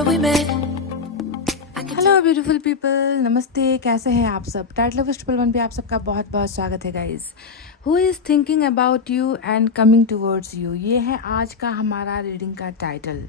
summer we met. Hello beautiful people, नमस्ते। कैसे हैं आप सब? टाइटल लवर्स ट्रिपल वन पे आप सबका बहुत बहुत स्वागत है guys. Who is thinking about you and coming towards you, ये है आज का हमारा रीडिंग का टाइटल।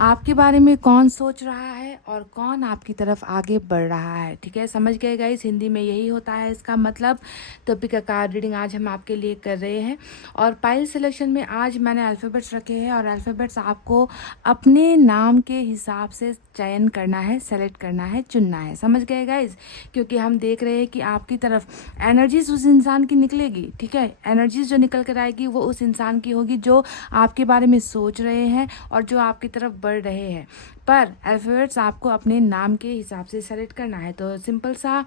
आपके बारे में कौन सोच रहा है और कौन आपकी तरफ आगे बढ़ रहा है। ठीक है, समझ गए गाइस? हिंदी में यही होता है इसका मतलब। टॉपिक का रीडिंग आज हम आपके लिए कर रहे हैं और पाइल सिलेक्शन में आज मैंने अल्फ़ाबेट्स रखे हैं और अल्फ़ाबेट्स आपको अपने नाम के हिसाब से चयन करना है, सेलेक्ट करना है, चुनना है। समझ गए गाइज? क्योंकि हम देख रहे हैं कि आपकी तरफ एनर्जीज उस इंसान की निकलेगी। ठीक है, एनर्जीज जो निकल कर आएगी वो उस इंसान की होगी जो आपके बारे में सोच रहे हैं और जो आपकी तरफ बढ़ रहे हैं। पर अल्फ़ाबेट्स आपको अपने नाम के हिसाब से सेलेक्ट करना है। तो सिंपल सा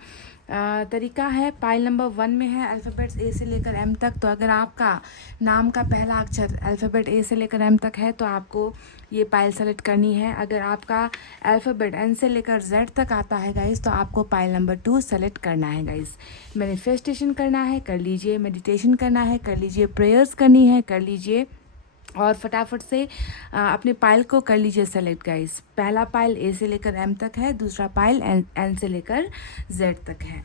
तरीका है। पाइल नंबर 1 में है अल्फ़ाबेट्स ए से लेकर एम तक। तो अगर आपका नाम का पहला अक्षर अल्फ़ाबेट ए से लेकर एम तक है तो आपको ये पाइल सेलेक्ट करनी है। अगर आपका अल्फ़ाबेट एन से लेकर जेड तक आता है गाइस तो आपको पाइल नंबर 2 सेलेक्ट करना है गाइस। मैनिफेस्टेशन करना है, कर लीजिए। मेडिटेशन करना है, कर लीजिए। प्रेयर्स करनी है, कर लीजिए। और फटाफट से अपने पाइल को कर लीजिए सेलेक्ट गाइस। पहला पाइल ए से लेकर एम तक है, दूसरा पाइल एन से लेकर जेड तक है।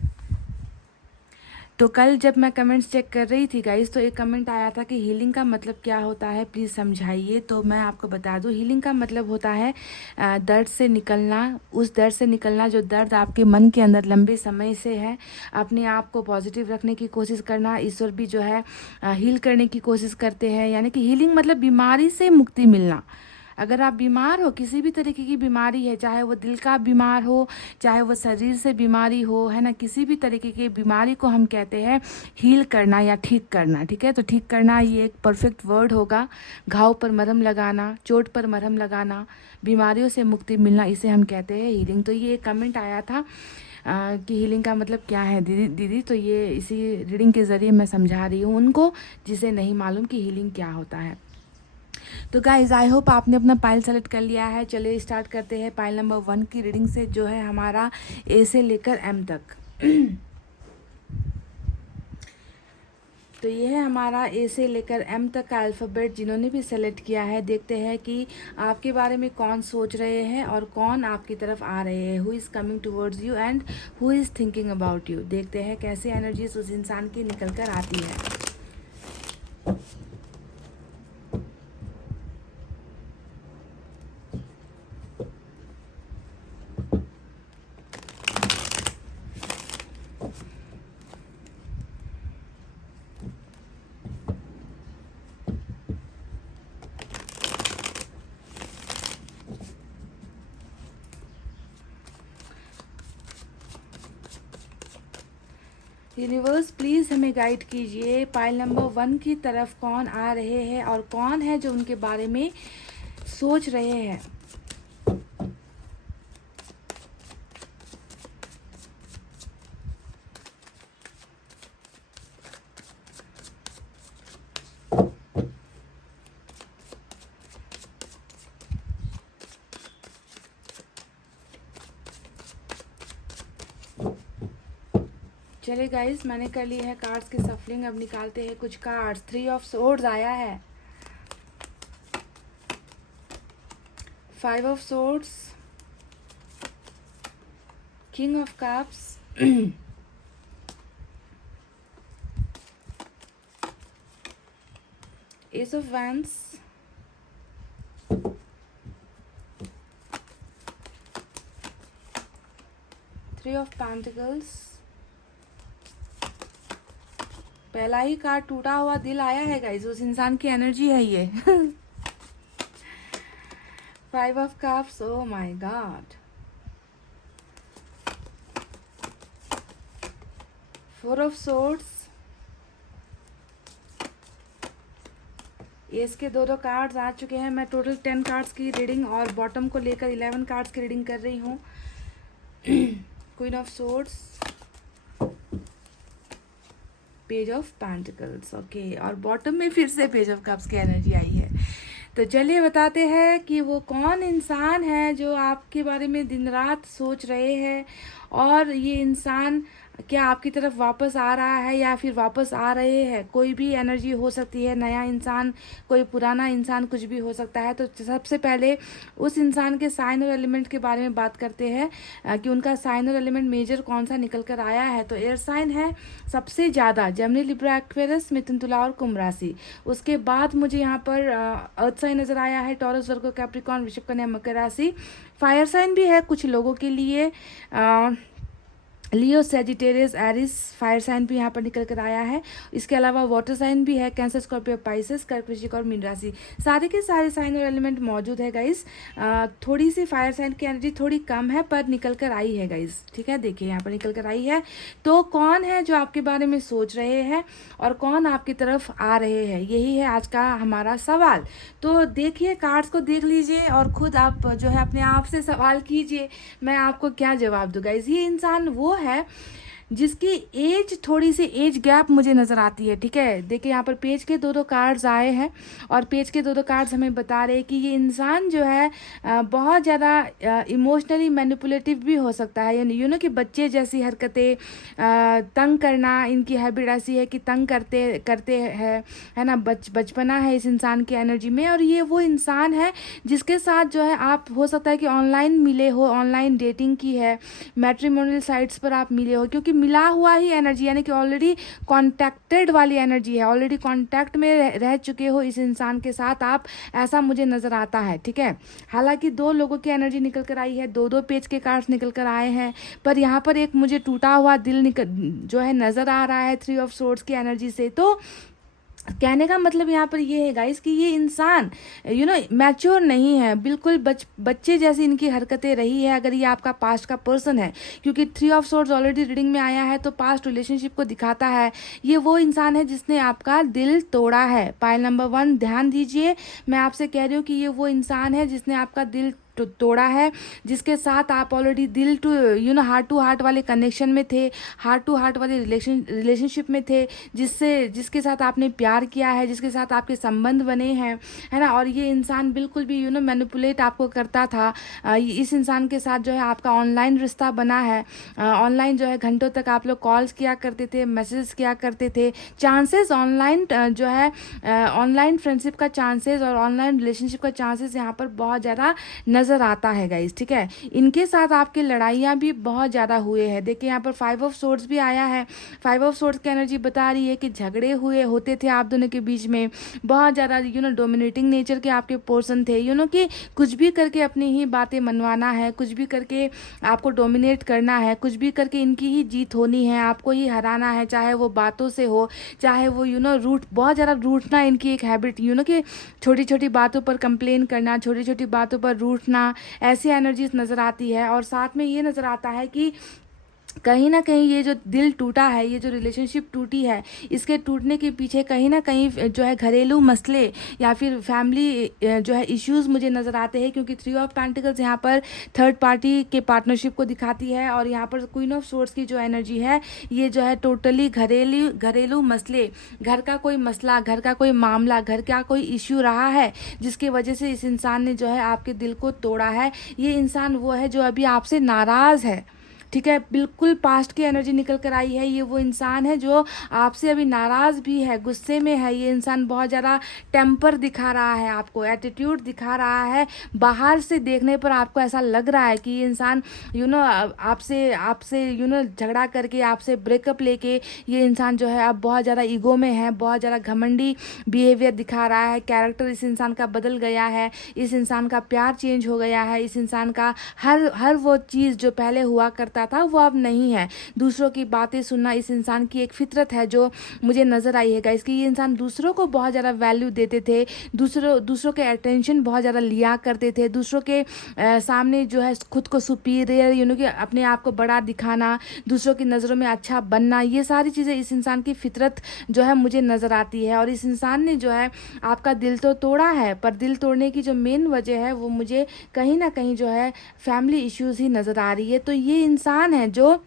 तो कल जब मैं कमेंट्स चेक कर रही थी गाइस तो एक कमेंट आया था कि हीलिंग का मतलब क्या होता है, प्लीज़ समझाइए। तो मैं आपको बता दूं, हीलिंग का मतलब होता है दर्द से निकलना। उस दर्द से निकलना जो दर्द आपके मन के अंदर लंबे समय से है। अपने आप को पॉजिटिव रखने की कोशिश करना। ईश्वर भी जो है हील करने की कोशिश करते हैं। यानी कि हीलिंग मतलब बीमारी से मुक्ति मिलना। अगर आप बीमार हो, किसी भी तरीके की बीमारी है, चाहे वो दिल का बीमार हो, चाहे वो शरीर से बीमारी हो, है ना, किसी भी तरीके की बीमारी को हम कहते हैं हील करना या ठीक करना। ठीक है, तो ठीक करना ये एक परफेक्ट वर्ड होगा। घाव पर मरहम लगाना, चोट पर मरहम लगाना, बीमारियों से मुक्ति मिलना, इसे हम कहते हैं हीलिंग। तो ये एक कमेंट आया था कि हीलिंग का मतलब क्या है दीदी। तो ये इसी रीडिंग के ज़रिए मैं समझा रही हूँ उनको जिसे नहीं मालूम कि हीलिंग क्या होता है। तो गाइज आई होप आपने अपना पाइल सेलेक्ट कर लिया है। चलिए स्टार्ट करते हैं पाइल नंबर 1 की रीडिंग से, जो है हमारा ए से लेकर एम तक। तो ये है हमारा ए से लेकर एम तक का अल्फ़ाबेट। जिन्होंने भी सेलेक्ट किया है, देखते हैं कि आपके बारे में कौन सोच रहे हैं और कौन आपकी तरफ आ रहे हैं। Who is coming towards you and who is thinking about you. देखते हैं कैसे एनर्जीज उस इंसान की निकल कर आती है। यूनिवर्स प्लीज़ हमें गाइड कीजिए। पाइल नंबर 1 की तरफ कौन आ रहे हैं और कौन है जो उनके बारे में सोच रहे हैं। चले गाइस, मैंने कर ली है कार्ड्स की सफलिंग। अब निकालते हैं कुछ कार्ड्स। 3 ऑफ सोर्ड्स आया है, 5 of swords, king of cups, S of wands, three of pentacles. पहला ही कार्ड टूटा हुआ दिल आया है गाइस, उस इंसान की एनर्जी है ये। 5 of cups, oh my God. 4 of swords. S के दो कार्ड्स आ चुके हैं। मैं टोटल 10 कार्ड्स की रीडिंग और बॉटम को लेकर 11 कार्ड्स की रीडिंग कर रही हूँ। Queen of swords, page of pentacles, okay, और बॉटम में फिर से पेज ऑफ कप्स की एनर्जी आई है। तो चलिए बताते हैं कि वो कौन इंसान है जो आपके बारे में दिन रात सोच रहे हैं और ये इंसान क्या आपकी तरफ वापस आ रहा है या फिर वापस आ रहे हैं। कोई भी एनर्जी हो सकती है, नया इंसान, कोई पुराना इंसान, कुछ भी हो सकता है। तो सबसे पहले उस इंसान के साइन और एलिमेंट के बारे में बात करते हैं कि उनका साइन और एलिमेंट मेजर कौन सा निकल कर आया है। तो एयर साइन है सबसे ज़्यादा, जेमिनी, लिब्रा, एक्वेरियस, मिथुन, तुला और कुंभ राशि। उसके बाद मुझे यहाँ पर अर्थ साइन नज़र आया है, टॉरस, वर्गो, कैप्रिकॉर्न, वृषभ, कन्या, मकर राशि। फायर साइन भी है कुछ लोगों के लिए, लियो, सेजिटेरियस, एरिस, फायर साइन भी यहाँ पर निकल कर आया है। इसके अलावा वाटर साइन भी है, कैंसर, स्कॉर्पियो, पाइसेस, कर्क, वृश्चिक और मीन राशि। सारे के सारे साइन और एलिमेंट मौजूद है गाइस। थोड़ी सी फायर साइन की एनर्जी थोड़ी कम है पर निकल कर आई है गाइस, ठीक है। देखिए यहाँ पर निकल कर आई है। तो कौन है जो आपके बारे में सोच रहे हैं और कौन आपकी तरफ आ रहे हैं, यही है आज का हमारा सवाल। तो देखिए, कार्ड्स को देख लीजिए और खुद आप जो है अपने आप से सवाल कीजिए, मैं आपको क्या जवाब दूँ गाइस। ये इंसान वो है जिसकी एज, थोड़ी सी एज गैप मुझे नज़र आती है, ठीक है। देखिए यहाँ पर पेज के दो कार्ड्स आए हैं और पेज के दो कार्ड्स हमें बता रहे हैं कि ये इंसान जो है बहुत ज़्यादा इमोशनली मैनिपुलेटिव भी हो सकता है। यानी कि बच्चे जैसी हरकतें, तंग करना, इनकी हैबिट ऐसी है कि तंग करते करते है ना। बचपना है इस इंसान की एनर्जी में। और ये वो इंसान है जिसके साथ जो है आप, हो सकता है कि ऑनलाइन मिले हो, ऑनलाइन डेटिंग की है, मैट्रिमोनियल साइट्स पर आप मिले हो, क्योंकि मिला हुआ ही एनर्जी, यानी कि ऑलरेडी कॉन्टैक्टेड वाली एनर्जी है, ऑलरेडी कॉन्टैक्ट में रह चुके हो इस इंसान के साथ आप, ऐसा मुझे नज़र आता है, ठीक है। हालांकि दो लोगों की एनर्जी निकल कर आई है, दो पेज के कार्ड्स निकल कर आए हैं, पर यहाँ पर एक मुझे टूटा हुआ दिल जो है नज़र आ रहा है 3 ऑफ सोर्ड्स की एनर्जी से। तो कहने का मतलब यहाँ पर ये है गाइस कि ये इंसान मैच्योर नहीं है, बिल्कुल बच्चे जैसी इनकी हरकतें रही है, अगर ये आपका पास्ट का पर्सन है। क्योंकि 3 ऑफ सोर्ड्स ऑलरेडी रीडिंग में आया है तो पास्ट रिलेशनशिप को दिखाता है। ये वो इंसान है जिसने आपका दिल तोड़ा है। पाइल नंबर 1 ध्यान दीजिए, मैं आपसे कह रही हूँ कि ये वो इंसान है जिसने आपका दिल तोड़ा है, जिसके साथ आप ऑलरेडी दिल टू हार्ट टू हार्ट वाले कनेक्शन में थे, हार्ट टू हार्ट वाले रिलेशनशिप में थे, जिसके साथ आपने प्यार किया है, जिसके साथ आपके संबंध बने हैं, है ना। और ये इंसान बिल्कुल भी मैनिपुलेट आपको करता था। इस इंसान के साथ जो है आपका ऑनलाइन रिश्ता बना है, ऑनलाइन जो है घंटों तक आप लोग कॉल्स किया करते थे, मैसेज किया करते थे। चांसेस ऑनलाइन जो है ऑनलाइन फ्रेंडशिप का चांसेस और ऑनलाइन रिलेशनशिप का चांसेस यहाँ पर बहुत ज़्यादा नज़र आता है गाइस, ठीक है। इनके साथ आपकी लड़ाइयाँ भी बहुत ज़्यादा हुए हैं। देखिए यहाँ पर 5 ऑफ सोर्ड्स भी आया है। 5 ऑफ सोर्ड्स की एनर्जी बता रही है कि झगड़े होते थे आप दोनों के बीच में, बहुत ज़्यादा डोमिनेटिंग नेचर के आपके पर्सन थे, कि कुछ भी करके अपनी ही बातें मनवाना है, कुछ भी करके आपको डोमिनेट करना है, कुछ भी करके इनकी ही जीत होनी है, आपको ही हराना है, चाहे वो बातों से हो, चाहे वो बहुत ज़्यादा रूठना इनकी एक हैबिट, कि छोटी छोटी बातों पर कंप्लेन करना, छोटी छोटी बातों पर रूठना, ऐसी एनर्जीज नज़र आती है। और साथ में ये नज़र आता है कि कहीं ना कहीं ये जो दिल टूटा है, ये जो रिलेशनशिप टूटी है, इसके टूटने के पीछे कहीं ना कहीं जो है घरेलू मसले या फिर फैमिली जो है इश्यूज मुझे नज़र आते हैं। क्योंकि 3 ऑफ पेंटिकल्स यहाँ पर थर्ड पार्टी के पार्टनरशिप को दिखाती है और यहाँ पर क्वीन ऑफ सोर्ड्स की जो एनर्जी है, ये जो है टोटली घरेलू मसले, घर का कोई मसला, घर का कोई मामला, घर का कोई इश्यू रहा है जिसकी वजह से इस इंसान ने जो है आपके दिल को तोड़ा है। ये इंसान वो है जो अभी आपसे नाराज़ है, ठीक है। बिल्कुल पास्ट की एनर्जी निकल कर आई है। ये वो इंसान है जो आपसे अभी नाराज़ भी है, गुस्से में है। ये इंसान बहुत ज़्यादा टेम्पर दिखा रहा है, आपको एटीट्यूड दिखा रहा है। बाहर से देखने पर आपको ऐसा लग रहा है कि ये इंसान आपसे झगड़ा करके, आपसे ब्रेकअप लेके ये इंसान जो है अब बहुत ज़्यादा ईगो में है, बहुत ज़्यादा घमंडी बिहेवियर दिखा रहा है। कैरेक्टर इस इंसान का बदल गया है, इस इंसान का प्यार चेंज हो गया है, इस इंसान का हर वो चीज़ जो पहले हुआ करता था वो अब नहीं है। दूसरों की बातें सुनना इस इंसान की एक फितरत है जो मुझे नज़र आई है गाइस, कि ये इंसान दूसरों को बहुत ज़्यादा वैल्यू देते थे, दूसरों के अटेंशन बहुत ज़्यादा लिया करते थे, दूसरों के सामने जो है खुद को सुपीरियर कि अपने आप को बड़ा दिखाना, दूसरों की नज़रों में अच्छा बनना, ये सारी चीज़ें इस इंसान की फितरत जो है मुझे नज़र आती है। और इस इंसान ने जो है आपका दिल तो तोड़ा है, पर दिल तोड़ने की जो मेन वजह है वो मुझे कहीं ना कहीं जो है फैमिली इश्यूज़ ही नज़र आ रही है। तो ये इंसान है जो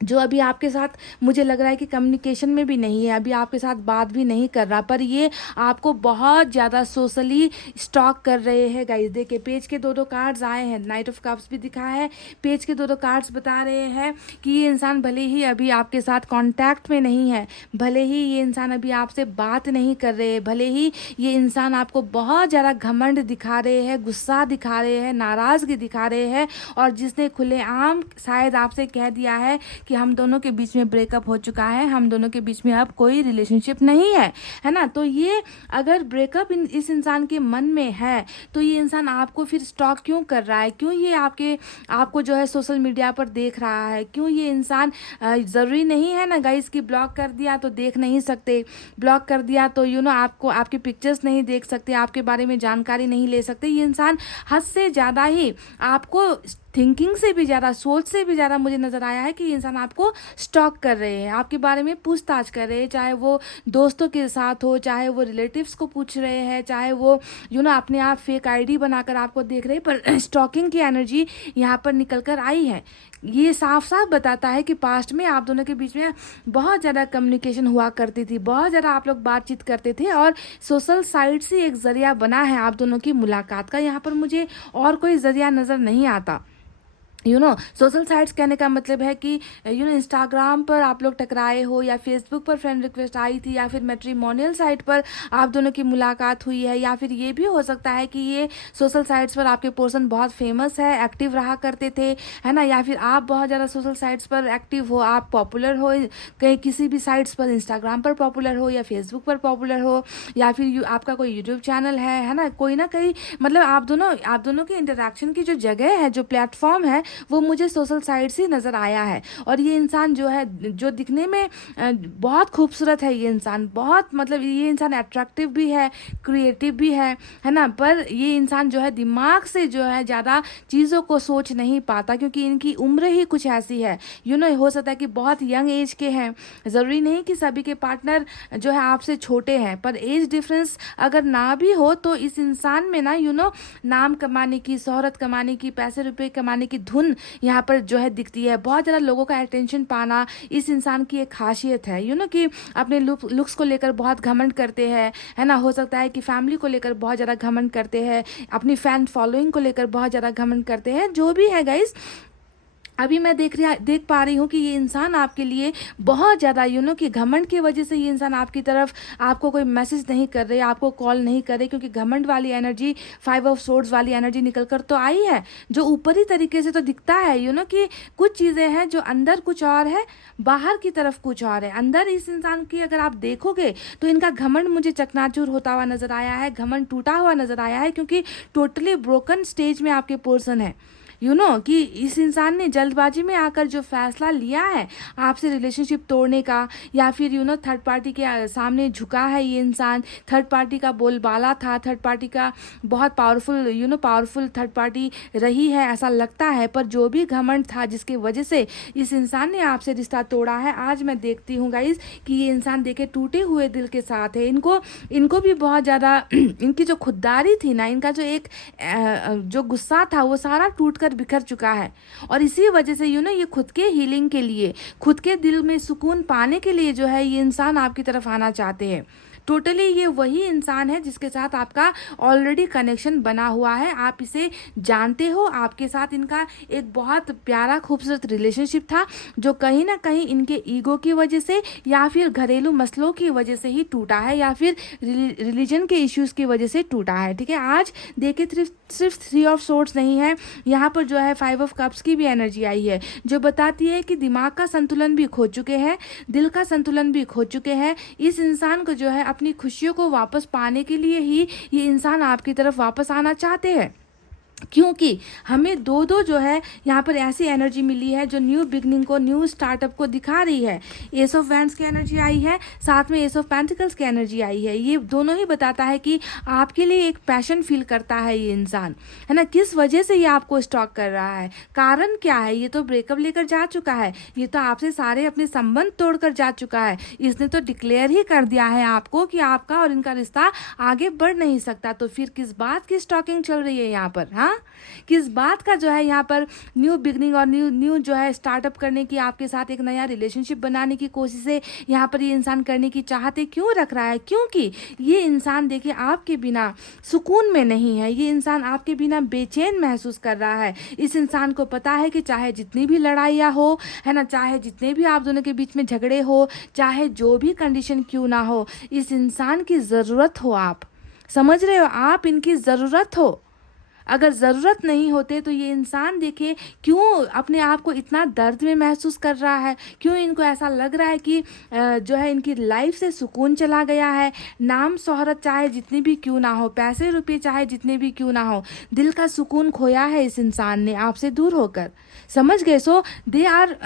जो अभी आपके साथ मुझे लग रहा है कि कम्युनिकेशन में भी नहीं है, अभी आपके साथ बात भी नहीं कर रहा, पर ये आपको बहुत ज़्यादा सोशली स्टॉक कर रहे हैं गाइस। देखिए पेज के 2 कार्ड्स आए हैं, नाइट ऑफ कप्स भी दिखा है, पेज के 2 कार्ड्स बता रहे हैं कि ये इंसान भले ही अभी आपके साथ कांटेक्ट में नहीं है, भले ही ये इंसान अभी आपसे बात नहीं कर रहे हैं, भले ही ये इंसान आपको बहुत ज़्यादा घमंड दिखा रहे हैं, गुस्सा दिखा रहे हैं, नाराज़गी दिखा रहे हैं, और जिसने खुलेआम शायद आपसे कह दिया है कि हम दोनों के बीच में ब्रेकअप हो चुका है, हम दोनों के बीच में अब कोई रिलेशनशिप नहीं है ना। तो ये अगर ब्रेकअप इस इंसान के मन में है तो ये इंसान आपको फिर स्टॉक क्यों कर रहा है, क्यों ये आपको जो है सोशल मीडिया पर देख रहा है, क्यों ये इंसान ज़रूरी नहीं है ना गाइस कि ब्लॉक कर दिया तो देख नहीं सकते, ब्लॉक कर दिया तो आपको आपके पिक्चर्स नहीं देख सकते, आपके बारे में जानकारी नहीं ले सकते। ये इंसान हद से ज़्यादा ही आपको थिंकिंग से भी ज़्यादा, सोच से भी ज़्यादा मुझे नज़र आया है कि ये इंसान आपको स्टॉक कर रहे हैं, आपके बारे में पूछताछ कर रहे हैं, चाहे वो दोस्तों के साथ हो, चाहे वो रिलेटिव्स को पूछ रहे हैं, चाहे वो अपने आप फेक आईडी बनाकर आपको देख रहे हैं, पर स्टॉकिंग की एनर्जी यहाँ पर निकल कर आई है। ये साफ साफ बताता है कि पास्ट में आप दोनों के बीच में बहुत ज़्यादा कम्युनिकेशन हुआ करती थी, बहुत ज़्यादा आप लोग बातचीत करते थे, और सोशल साइट से एक ज़रिया बना है आप दोनों की मुलाकात का। यहाँ पर मुझे और कोई ज़रिया नज़र नहीं आता। सोशल साइट्स कहने का मतलब है कि इंस्टाग्राम पर आप लोग टकराए हो, या फेसबुक पर फ्रेंड रिक्वेस्ट आई थी, या फिर मैट्रिमोनियल साइट पर आप दोनों की मुलाकात हुई है, या फिर ये भी हो सकता है कि ये सोशल साइट्स पर आपके पर्सन बहुत फेमस है, एक्टिव रहा करते थे, है ना, या फिर आप बहुत ज़्यादा सोशल साइट्स पर एक्टिव हो, आप पॉपुलर हो कहीं किसी भी साइट्स पर, इंस्टाग्राम पर पॉपुलर हो या फेसबुक पर पॉपुलर हो, या फिर आपका कोई यूट्यूब चैनल है ना, कोई ना कहीं, मतलब आप दोनों के इंटरेक्शन की जो जगह है, जो प्लेटफॉर्म है, वो मुझे सोशल साइट से नज़र आया है। और ये इंसान जो है, जो दिखने में बहुत खूबसूरत है, ये इंसान बहुत, मतलब ये इंसान अट्रैक्टिव भी है, क्रिएटिव भी है ना, पर ये इंसान जो है दिमाग से जो है ज़्यादा चीज़ों को सोच नहीं पाता, क्योंकि इनकी उम्र ही कुछ ऐसी है। हो सकता है कि बहुत यंग एज के हैं, ज़रूरी नहीं कि सभी के पार्टनर जो है आपसे छोटे हैं, पर एज डिफरेंस अगर ना भी हो तो इस इंसान में ना नाम कमाने की, शोहरत कमाने की, पैसे रुपए कमाने की धुन यहाँ पर जो है दिखती है। बहुत ज़्यादा लोगों का अटेंशन पाना इस इंसान की एक खासियत है, कि अपने लुक्स को लेकर बहुत घमंड करते हैं, है ना। हो सकता है कि फैमिली को लेकर बहुत ज़्यादा घमंड करते हैं, अपनी फैन फॉलोइंग को लेकर बहुत ज़्यादा घमंड करते हैं। जो भी है गाइस, अभी मैं देख पा रही हूँ कि ये इंसान आपके लिए बहुत ज़्यादा कि घमंड की वजह से ये इंसान आपकी तरफ आपको कोई मैसेज नहीं कर रहे, आपको कॉल नहीं कर रहे, क्योंकि घमंड वाली एनर्जी, 5 ऑफ सोर्ड्स वाली एनर्जी निकल कर तो आई है, जो ऊपरी तरीके से तो दिखता है कि कुछ चीज़ें हैं जो अंदर कुछ और है, बाहर की तरफ कुछ और है। अंदर इस इंसान की अगर आप देखोगे तो इनका घमंड मुझे चकनाचूर होता हुआ नज़र आया है, घमंड टूटा हुआ नज़र आया है, क्योंकि टोटली ब्रोकन स्टेज में आपके पर्सन है। कि इस इंसान ने जल्दबाजी में आकर जो फैसला लिया है आपसे रिलेशनशिप तोड़ने का, या फिर थर्ड पार्टी के सामने झुका है ये इंसान, थर्ड पार्टी का बोलबाला था, थर्ड पार्टी का बहुत पावरफुल थर्ड पार्टी रही है ऐसा लगता है। पर जो भी घमंड था जिसकी वजह से इस इंसान ने आपसे रिश्ता तोड़ा है, आज मैं देखती हूँ गाइज कि ये इंसान देखे टूटे हुए दिल के साथ है। इनको भी बहुत ज़्यादा इनकी जो खुददारी थी ना, इनका जो एक जो गुस्सा था, वो सारा टूट कर बिखर चुका है। और इसी वजह से ये खुद के हीलिंग के लिए, खुद के दिल में सुकून पाने के लिए जो है ये इंसान आपकी तरफ आना चाहते हैं। टोटली ये वही इंसान है जिसके साथ आपका ऑलरेडी कनेक्शन बना हुआ है, आप इसे जानते हो, आपके साथ इनका एक बहुत प्यारा खूबसूरत रिलेशनशिप था, जो कहीं ना कहीं इनके ईगो की वजह से या फिर घरेलू मसलों की वजह से ही टूटा है, या फिर रिलीजन के इश्यूज की वजह से टूटा है। ठीक है, आज देखिए सिर्फ 3 ऑफ सोर्ड्स नहीं है, यहाँ पर जो है 5 ऑफ कप्स की भी एनर्जी आई है, जो बताती है कि दिमाग का संतुलन भी खो चुके हैं, दिल का संतुलन भी खो चुके हैं। इस इंसान को जो है अपनी खुशियों को वापस पाने के लिए ही ये इंसान आपकी तरफ वापस आना चाहते हैं, क्योंकि हमें दो जो है यहाँ पर ऐसी एनर्जी मिली है जो न्यू बिगनिंग को, न्यू स्टार्टअप को दिखा रही है। एस ऑफ वैंड्स की एनर्जी आई है, साथ में एस ऑफ पेंटिकल्स की एनर्जी आई है। ये दोनों ही बताता है कि आपके लिए एक पैशन फील करता है ये इंसान, है ना। किस वजह से ये आपको स्टॉक कर रहा है, कारण क्या है? ये तो ब्रेकअप लेकर जा चुका है, ये तो आपसे सारे अपने संबंध तोड़कर जा चुका है, इसने तो डिक्लेयर ही कर दिया है आपको कि आपका और इनका रिश्ता आगे बढ़ नहीं सकता। तो फिर किस बात की स्टॉकिंग चल रही है यहाँ पर? हाँ, हाँ, किस बात का जो है यहाँ पर न्यू बिगनिंग और न्यू न्यू जो है स्टार्टअप करने की, आपके साथ एक नया रिलेशनशिप बनाने की कोशिशें यहाँ पर ये इंसान करने की चाहते क्यों रख रहा है? क्योंकि ये इंसान देखिए आपके बिना सुकून में नहीं है, ये इंसान आपके बिना बेचैन महसूस कर रहा है। इस इंसान को पता है कि चाहे जितनी भी लड़ाइयाँ हो, है ना, चाहे जितने भी आप दोनों के बीच में झगड़े हो, चाहे जो भी कंडीशन क्यों ना हो, इस इंसान की ज़रूरत हो आप, समझ रहे हो, आप इनकी ज़रूरत हो। अगर ज़रूरत नहीं होते तो ये इंसान देखिए क्यों अपने आप को इतना दर्द में महसूस कर रहा है, क्यों इनको ऐसा लग रहा है कि जो है इनकी लाइफ से सुकून चला गया है। नाम शोहरत चाहे जितनी भी क्यों ना हो, पैसे रुपए चाहे जितने भी क्यों ना हो, दिल का सुकून खोया है इस इंसान ने आपसे दूर होकर, समझ गए? सो दे आर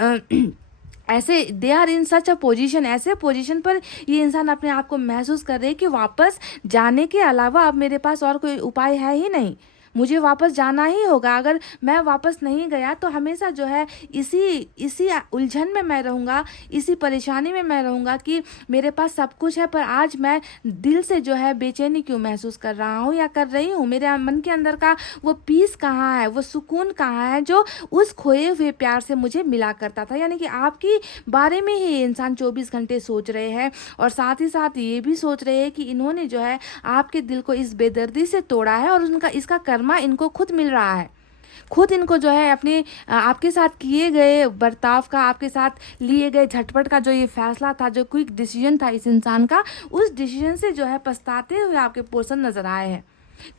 ऐसे they are in such a position, ऐसे पोजीशन पर ये इंसान अपने आप को महसूस कर रहे हैं कि वापस जाने के अलावा अब मेरे पास और कोई उपाय है ही नहीं, मुझे वापस जाना ही होगा। अगर मैं वापस नहीं गया तो हमेशा जो है इसी इसी उलझन में मैं रहूँगा, इसी परेशानी में मैं रहूँगा कि मेरे पास सब कुछ है पर आज मैं दिल से जो है बेचैनी क्यों महसूस कर रहा हूँ या कर रही हूँ। मेरे मन के अंदर का वो पीस कहाँ है, वो सुकून कहाँ है जो उस खोए हुए प्यार से मुझे मिला करता था। यानी कि आपकी बारे में ही ये इंसान 24 घंटे सोच रहे हैं और साथ ही साथ ये भी सोच रहे हैं कि इन्होंने जो है आपके दिल को इस बेदर्दी से तोड़ा है और उनका इसका कर्मा इनको खुद मिल रहा है। खुद इनको जो है अपने आपके साथ किए गए बर्ताव का, आपके साथ लिए गए झटपट का जो ये फैसला था, जो क्विक डिसीजन था इस इंसान का, उस डिसीजन से जो है पछताते हुए आपके पर्सन नजर आए हैं।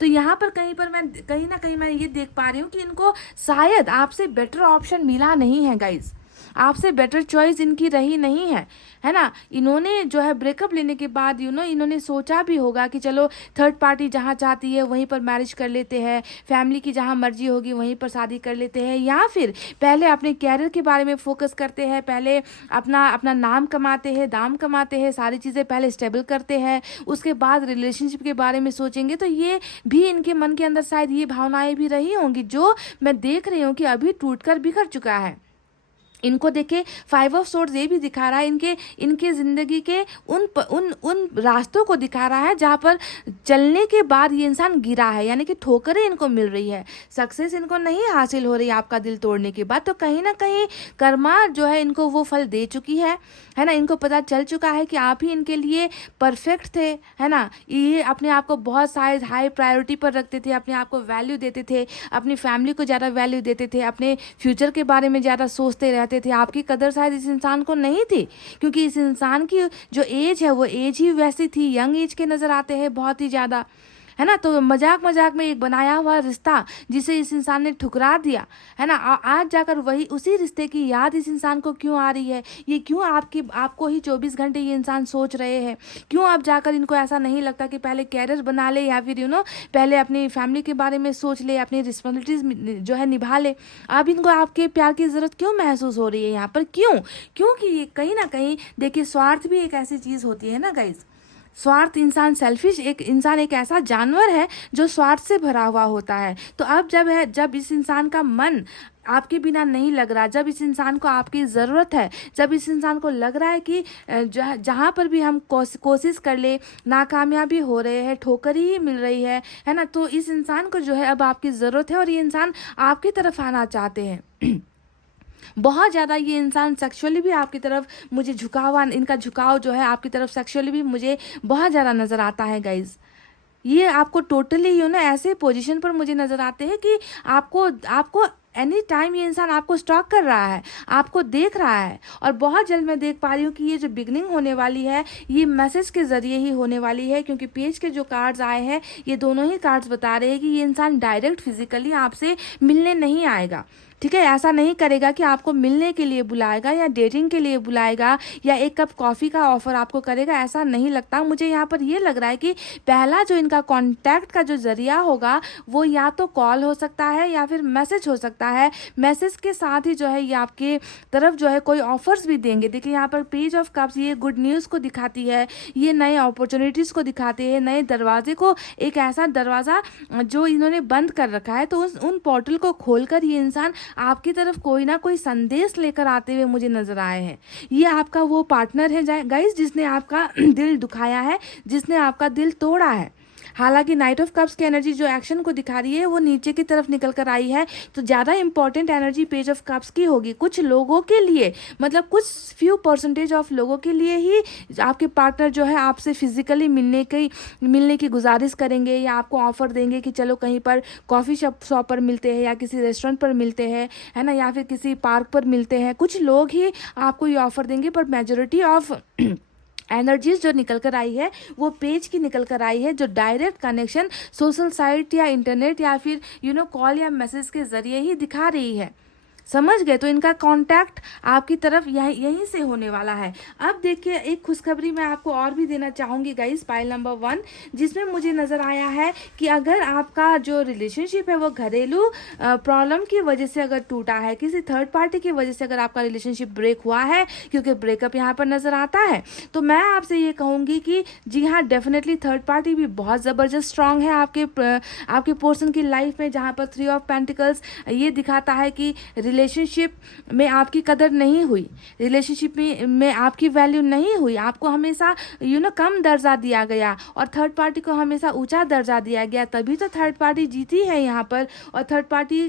तो यहाँ पर कहीं ना कहीं मैं ये देख पा रही हूँ कि इनको शायद आपसे बेटर ऑप्शन मिला नहीं है गाइज, आपसे बेटर चॉइस इनकी रही नहीं है ना। इन्होंने जो है ब्रेकअप लेने के बाद इन्होंने सोचा भी होगा कि चलो थर्ड पार्टी जहाँ चाहती है वहीं पर मैरिज कर लेते हैं, फैमिली की जहाँ मर्जी होगी वहीं पर शादी कर लेते हैं, या फिर पहले अपने कैरियर के बारे में फोकस करते हैं, पहले अपना अपना नाम कमाते हैं, दाम कमाते हैं, सारी चीज़ें पहले स्टेबल करते हैं, उसके बाद रिलेशनशिप के बारे में सोचेंगे। तो ये भी इनके मन के अंदर शायद ये भावनाएं भी रही होंगी जो मैं देख रही हूँ कि अभी टूटकर बिखर चुका है। इनको देखे 5 ऑफ सोर्ड्स ये भी दिखा रहा है इनके ज़िंदगी के उन रास्तों को दिखा रहा है जहाँ पर चलने के बाद ये इंसान गिरा है, यानी कि ठोकरें इनको मिल रही है, सक्सेस इनको नहीं हासिल हो रही आपका दिल तोड़ने के बाद। तो कहीं ना कहीं कर्मा जो है इनको वो फल दे चुकी है ना। इनको पता चल चुका है कि आप ही इनके लिए परफेक्ट थे, है ना। ये अपने आप को बहुत शायद हाई प्रायोरिटी पर रखते थे, अपने आप को वैल्यू देते थे, अपनी फैमिली को ज़्यादा वैल्यू देते थे, अपने फ्यूचर के बारे में ज़्यादा सोचते रहते थे। आपकी कदर शायद इस इंसान को नहीं थी, क्योंकि इस इंसान की जो एज है वो एज ही वैसी थी, यंग एज के नज़र आते हैं बहुत ही ज़्यादा, है ना। तो मजाक मजाक में एक बनाया हुआ रिश्ता जिसे इस इंसान ने ठुकरा दिया, है ना। आज जाकर वही उसी रिश्ते की याद इस इंसान को क्यों आ रही है, ये क्यों आपको ही 24 घंटे ये इंसान सोच रहे हैं, क्यों आप जाकर इनको ऐसा नहीं लगता कि पहले कैरियर बना ले या फिर पहले अपनी फैमिली के बारे में सोच ले, अपनी रिस्पॉन्सिबिलिटीज जो है निभा ले। अब इनको आपके प्यार की ज़रूरत क्यों महसूस हो रही है यहाँ पर? क्योंकि ये कहीं ना कहीं देखिए स्वार्थ भी एक ऐसी चीज़ होती है ना गाइज। स्वार्थ इंसान सेल्फिश इंसान एक ऐसा जानवर है जो स्वार्थ से भरा हुआ होता है। तो अब जब इस इंसान का मन आपके बिना नहीं लग रहा, जब इस इंसान को आपकी ज़रूरत है, जब इस इंसान को लग रहा है कि जहाँ पर भी हम कोशिश कर ले नाकामयाबी हो रहे हैं, ठोकर ही मिल रही है ना, तो इस इंसान को जो है अब आपकी ज़रूरत है और ये इंसान आपकी तरफ आना चाहते हैं। बहुत ज़्यादा ये इंसान सेक्सुअली भी आपकी तरफ मुझे इनका झुकाव जो है आपकी तरफ सेक्सुअली भी मुझे बहुत ज़्यादा नज़र आता है गाइज। ये आपको टोटली ऐसे पोजीशन पर मुझे नज़र आते हैं कि आपको एनी टाइम ये इंसान आपको स्टॉक कर रहा है, आपको देख रहा है। और बहुत जल्द मैं देख पा रही हूँ कि ये जो बिगनिंग होने वाली है ये मैसेज के ज़रिए ही होने वाली है, क्योंकि पेज के जो कार्ड्स आए हैं ये दोनों ही कार्ड्स बता रहे हैं कि ये इंसान डायरेक्ट फिजिकली आपसे मिलने नहीं आएगा, ठीक है। ऐसा नहीं करेगा कि आपको मिलने के लिए बुलाएगा या डेटिंग के लिए बुलाएगा या एक कप कॉफ़ी का ऑफ़र आपको करेगा, ऐसा नहीं लगता मुझे। यहाँ पर ये लग रहा है कि पहला जो इनका कांटेक्ट का जो ज़रिया होगा वो या तो कॉल हो सकता है या फिर मैसेज हो सकता है। मैसेज के साथ ही जो है ये आपके तरफ जो है कोई ऑफर्स भी देंगे। देखिए यहाँ पर पेज ऑफ कप्स ये गुड न्यूज़ को दिखाती है, ये नए अपॉर्चुनिटीज़ को दिखाते हैं, नए दरवाजे को, एक ऐसा दरवाज़ा जो इन्होंने बंद कर रखा है तो उन पोर्टल को खोलकर ये इंसान आपकी तरफ कोई ना कोई संदेश लेकर आते हुए मुझे नजर आए हैं। ये आपका वो पार्टनर है गाइस जिसने आपका दिल दुखाया है, जिसने आपका दिल तोड़ा है। हालांकि नाइट ऑफ कप्स की एनर्जी जो एक्शन को दिखा रही है वो नीचे की तरफ निकल कर आई है, तो ज़्यादा important energy page of cups की होगी कुछ लोगों के लिए, मतलब कुछ फ्यू परसेंटेज ऑफ लोगों के लिए ही आपके पार्टनर जो है आपसे फिजिकली मिलने की गुजारिश करेंगे, या आपको ऑफर देंगे कि चलो कहीं पर कॉफ़ी शॉप पर मिलते हैं, या किसी रेस्टोरेंट पर मिलते हैं, है ना, या फिर किसी पार्क पर मिलते हैं। कुछ लोग ही आपको ये ऑफर देंगे, पर मेजोरिटी ऑफ एनर्जीज जो निकल कर आई है वो पेज की निकल कर आई है, जो डायरेक्ट कनेक्शन सोशल साइट या इंटरनेट या फिर कॉल या मैसेज के जरिए ही दिखा रही है। समझ गए? तो इनका कांटेक्ट आपकी तरफ यहीं से होने वाला है। अब देखिए एक खुशखबरी मैं आपको और भी देना चाहूँगी गाइस, पाइल नंबर 1, जिसमें मुझे नज़र आया है कि अगर आपका जो रिलेशनशिप है वो घरेलू प्रॉब्लम की वजह से अगर टूटा है, किसी थर्ड पार्टी की वजह से अगर आपका रिलेशनशिप ब्रेक हुआ है, क्योंकि ब्रेकअप यहाँ पर नज़र आता है, तो मैं आपसे ये कहूँगी कि जी हाँ, डेफिनेटली थर्ड पार्टी भी बहुत ज़बरदस्त स्ट्रांग है आपके पर्सन की लाइफ में, जहाँ पर 3 ऑफ पेंटिकल्स ये दिखाता है कि रिलेशनशिप में आपकी कदर नहीं हुई, रिलेशनशिप में आपकी वैल्यू नहीं हुई, आपको हमेशा कम दर्जा दिया गया और थर्ड पार्टी को हमेशा ऊंचा दर्जा दिया गया, तभी तो थर्ड पार्टी जीती है यहाँ पर। और थर्ड पार्टी